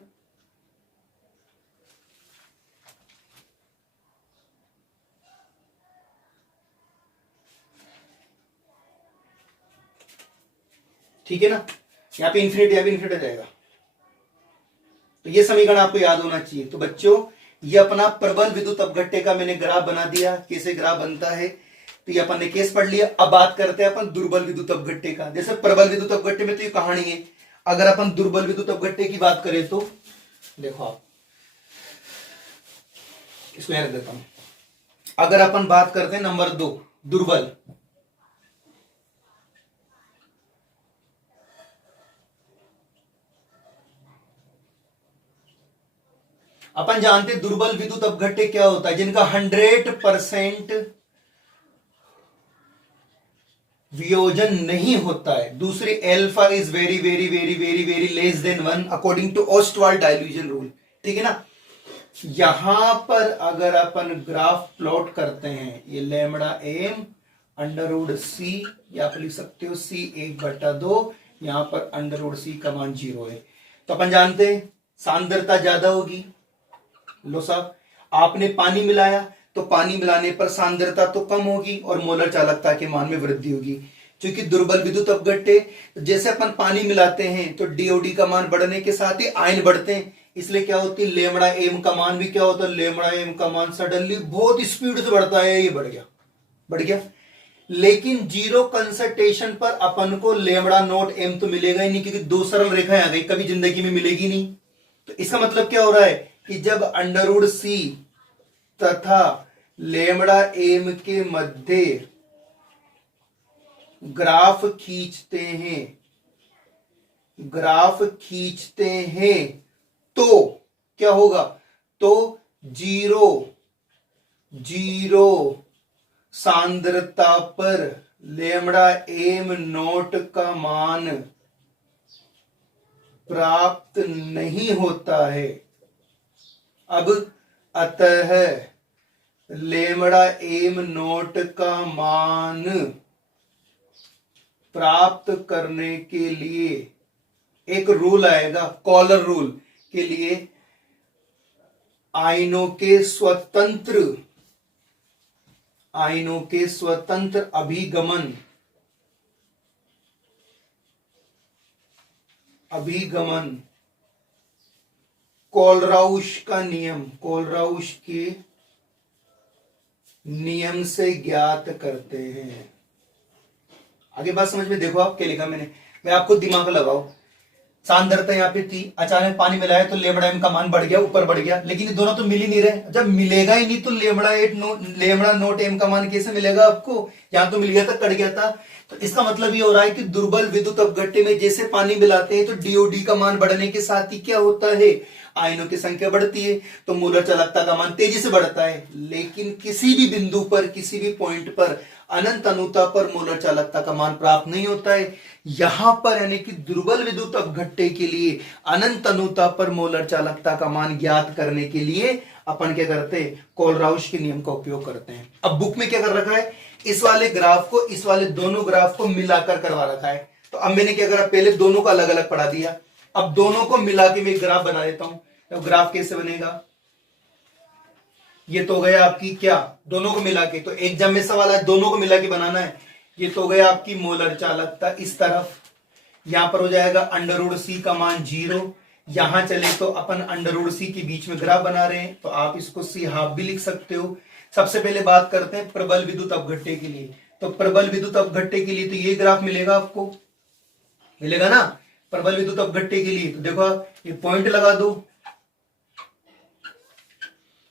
ठीक है ना। यहाँ पे इन्फिनिट, यहाँ पे इन्फिनिट आ जाएगा, तो ये समीकरण आपको याद होना चाहिए। तो बच्चों ये अपना प्रबल विद्युत अपघट्य का मैंने ग्राफ बना दिया, कैसे ग्राफ बनता है तो ये अपन ने केस पढ़ लिया। अब बात करते हैं अपन दुर्बल विद्युत अपघट्य का। जैसे प्रबल विद्युत अपघट्य में तो ये कहानी है, अगर अपन दुर्बल विद्युत अपघट्य की बात करें तो देखो आप इसको यहां रख देता हूं। अगर अपन बात करते हैं नंबर 2 दुर्बल, अपन जानते हैं दुर्बल विद्युत अपघट्य क्या होता है, जिनका 100% वियोजन नहीं होता है। दूसरी alpha is very very very very very less than 1 according to Ostwald dilution rule, ठीक है ना। यहां पर अगर अपन ग्राफ प्लॉट करते हैं, ये लेमड़ा एम अंडर रूट सी, या आप लिख सकते हो सी 1/2, यहां पर अंडर रूट सी का मान 0 है। तो अपन जानते हैं सांद्रता ज्यादा होगी। लो साहब, आपने पानी मिलाया तो पानी मिलाने पर सांद्रता तो कम होगी और मोलर चालकता के मान में वृद्धि होगी। क्योंकि दुर्बल विद्युत अपघट्य, जैसे अपन पानी मिलाते हैं तो डीओडी का मान बढ़ने के साथ ही आयन बढ़ते हैं, इसलिए क्या होती है लेमड़ा एम का मान भी क्या होता है, लेमड़ा एम का मान सडनली बहुत स्पीड से बढ़ता है, ये बढ़ गया। लेकिन जीरो कंसंट्रेशन पर अपन को लेमड़ा नोट एम तो मिलेगा ही नहीं, क्योंकि 2 सरल रेखाएं आ गई, कभी जिंदगी में मिलेगी नहीं। तो इसका मतलब क्या हो रहा है कि जब अंडर रूट सी तथा लेमड़ा एम के मध्य ग्राफ खींचते हैं तो क्या होगा, तो जीरो सांद्रता पर लेमड़ा एम नोट का मान प्राप्त नहीं होता है। अब अतः लेमड़ा एम नोट का मान प्राप्त करने के लिए एक रूल आएगा, कॉलर रूल के लिए आयनों के स्वतंत्र अभिगमन कोलराउश के नियम से ज्ञात करते हैं। आगे बात समझ में देखो, आप क्या लिखा मैंने, मैं आपको दिमाग लगाओ। सांद्रता यहाँ पे थी, अचानक पानी मिलाया तो लेमड़ा एम का मान बढ़ गया, ऊपर बढ़ गया, लेकिन ये दोनों तो मिल ही नहीं रहे। जब मिलेगा ही नहीं तो लेमड़ा नोट एम का मान कैसे मिलेगा आपको? यहाँ तो मिल गया था, कट गया था। तो इसका मतलब ये हो रहा है कि दुर्बल विद्युत अपघट्य में जैसे पानी मिलाते हैं तो डीओडी का मान बढ़ने के साथ ही क्या होता है, आयनों की संख्या बढ़ती है, तो मूलर चालकता का मान तेजी से बढ़ता है। लेकिन किसी भी बिंदु पर, किसी भी पॉइंट पर अनंत अनुता पर मूलर चालकता का मान प्राप्त नहीं होता है। यहां पर यानी कि दुर्बल विद्युत अपघट्य के लिए अनंत अनुता पर मूलर चालकता का मान ज्ञात करने के लिए अपन क्या करते हैं, कोलराउश के नियम का उपयोग करते हैं। अब बुक में क्या कर रखा है, इस वाले ग्राफ को इस वाले दोनों ग्राफ को मिलाकर करवा रखा है। तो अब मैंने क्या करा, पहले दोनों को अलग अलग पढ़ा दिया, अब दोनों को मिला के मैं एक ग्राफ बना देता हूं। तो ग्राफ कैसे बनेगा, ये तो गया आपकी क्या, दोनों को मिला के, तो एक जब में सवाल है दोनों को मिला के बनाना है। ये तो गया आपकी मोलर चालकता इस तरफ, यहां पर हो जाएगा अंडर सी का मान 0, यहां चले तो अपन अंडर सी के बीच में ग्राफ बना रहे हैं, तो आप इसको सी हाफ भी लिख सकते हो। सबसे पहले बात करते हैं प्रबल विद्युत अपघट्य के लिए। तो प्रबल विद्युत अपघट्य के लिए तो ये ग्राफ मिलेगा, आपको मिलेगा ना प्रबल विद्युत अपघट्य के लिए। तो देखो ये पॉइंट लगा दो,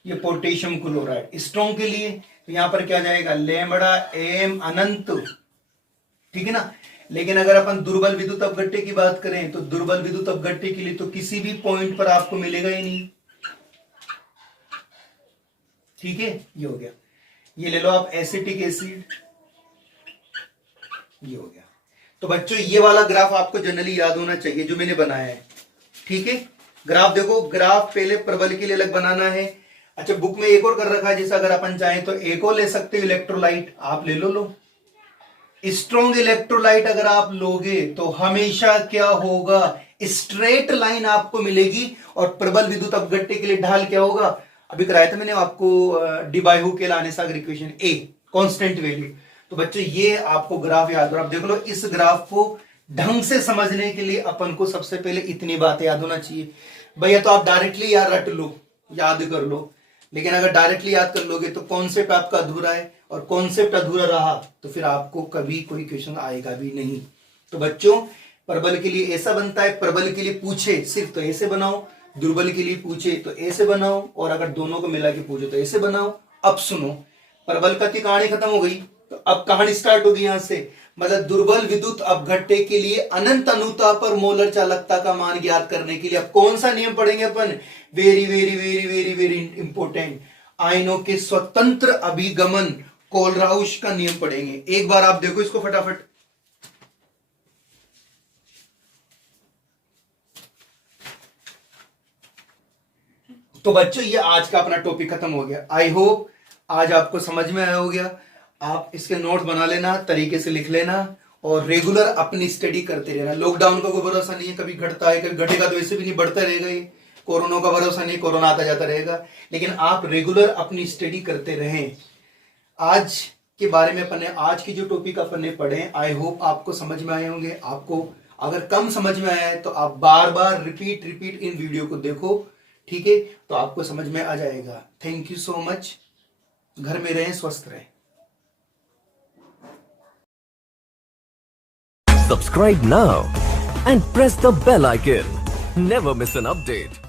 ये पोटेशियम क्लोराइड। स्ट्रॉन्ग के लिए तो यहां पर क्या जाएगा, लेमड़ा एम अनंत, ठीक है ना। लेकिन अगर अपन दुर्बल विद्युत अपघट्य की बात करें तो दुर्बल विद्युत अपघट्य के लिए तो किसी भी पॉइंट पर आपको मिलेगा ही नहीं, ठीक है। ये हो गया, ये ले लो आप एसिटिक एसिड, ये हो गया। तो बच्चों ये वाला ग्राफ आपको जनरली याद होना चाहिए जो मैंने बनाया है, ठीक है। ग्राफ देखो, ग्राफ पहले प्रबल के लिए अलग बनाना है। अच्छा, बुक में एक और कर रखा है, जैसा अगर अपन चाहें तो एक और ले सकते हो इलेक्ट्रोलाइट, आप ले लो। स्ट्रॉन्ग इलेक्ट्रोलाइट अगर आप लोगे तो हमेशा क्या होगा, स्ट्रेट लाइन आपको मिलेगी, और प्रबल विद्युत अपघट्य के लिए ढाल क्या होगा, अभी कराया था मैंने आपको डिबायहू के लानेसागर इक्वेशन, ए कांस्टेंट वैल्यू। तो बच्चों ये आपको ग्राफ याद हो, आप देख लो। इस ग्राफ को ढंग से समझने के लिए अपन को सबसे पहले इतनी बातें याद होना चाहिए भैया। तो आप डायरेक्टली यार रट लो, याद कर लो, लेकिन अगर डायरेक्टली याद कर लोगे तो कॉन्सेप्ट आपका अधूरा है, और कॉन्सेप्ट अधूरा रहा तो फिर आपको कभी कोई क्वेश्चन आएगा भी नहीं। तो बच्चों प्रबल के लिए ऐसा बनता है, प्रबल के लिए पूछे सिर्फ तो ऐसे बनाओ, दुर्बल के लिए पूछे तो ऐसे बनाओ, और अगर दोनों को मिला के पूछे तो ऐसे बनाओ। अब सुनो, प्रबल का की कहानी खत्म हो गई, तो अब कहानी स्टार्ट होगी यहां से। मतलब दुर्बल विद्युत अपघट्य के लिए अनंत अनुता पर मोलर चालकता का मान ज्ञात करने के लिए अब कौन सा नियम पढ़ेंगे अपन, very very very very very important, आयनों के स्वतंत्र अभिगमन, कोलराउश का नियम पढ़ेंगे। एक बार आप देखो इसको फटाफट। तो बच्चों ये आज का अपना टॉपिक खत्म हो गया। आई होप आज आपको समझ में आया हो गया। आप इसके नोट्स बना लेना, तरीके से लिख लेना, और रेगुलर अपनी स्टडी करते रहना। लॉकडाउन का कोई भरोसा नहीं है, कभी घटता है कभी घटेगा, तो वैसे भी नहीं, बढ़ता रहेगा ये। कोरोना का भरोसा नहीं, कोरोना आता जाता रहेगा, लेकिन आप रेगुलर अपनी स्टडी करते रहें। आज के बारे में अपन आज की जो टॉपिक अपन ने पढ़े, आई होप आपको समझ में आए होंगे। आपको अगर कम समझ में आया है तो आप बार बार रिपीट इन वीडियो को देखो, ठीक है, तो आपको समझ में आ जाएगा। Thank you so much. घर में रहें, स्वस्थ रहें। Subscribe now and press the bell icon. Never miss an update.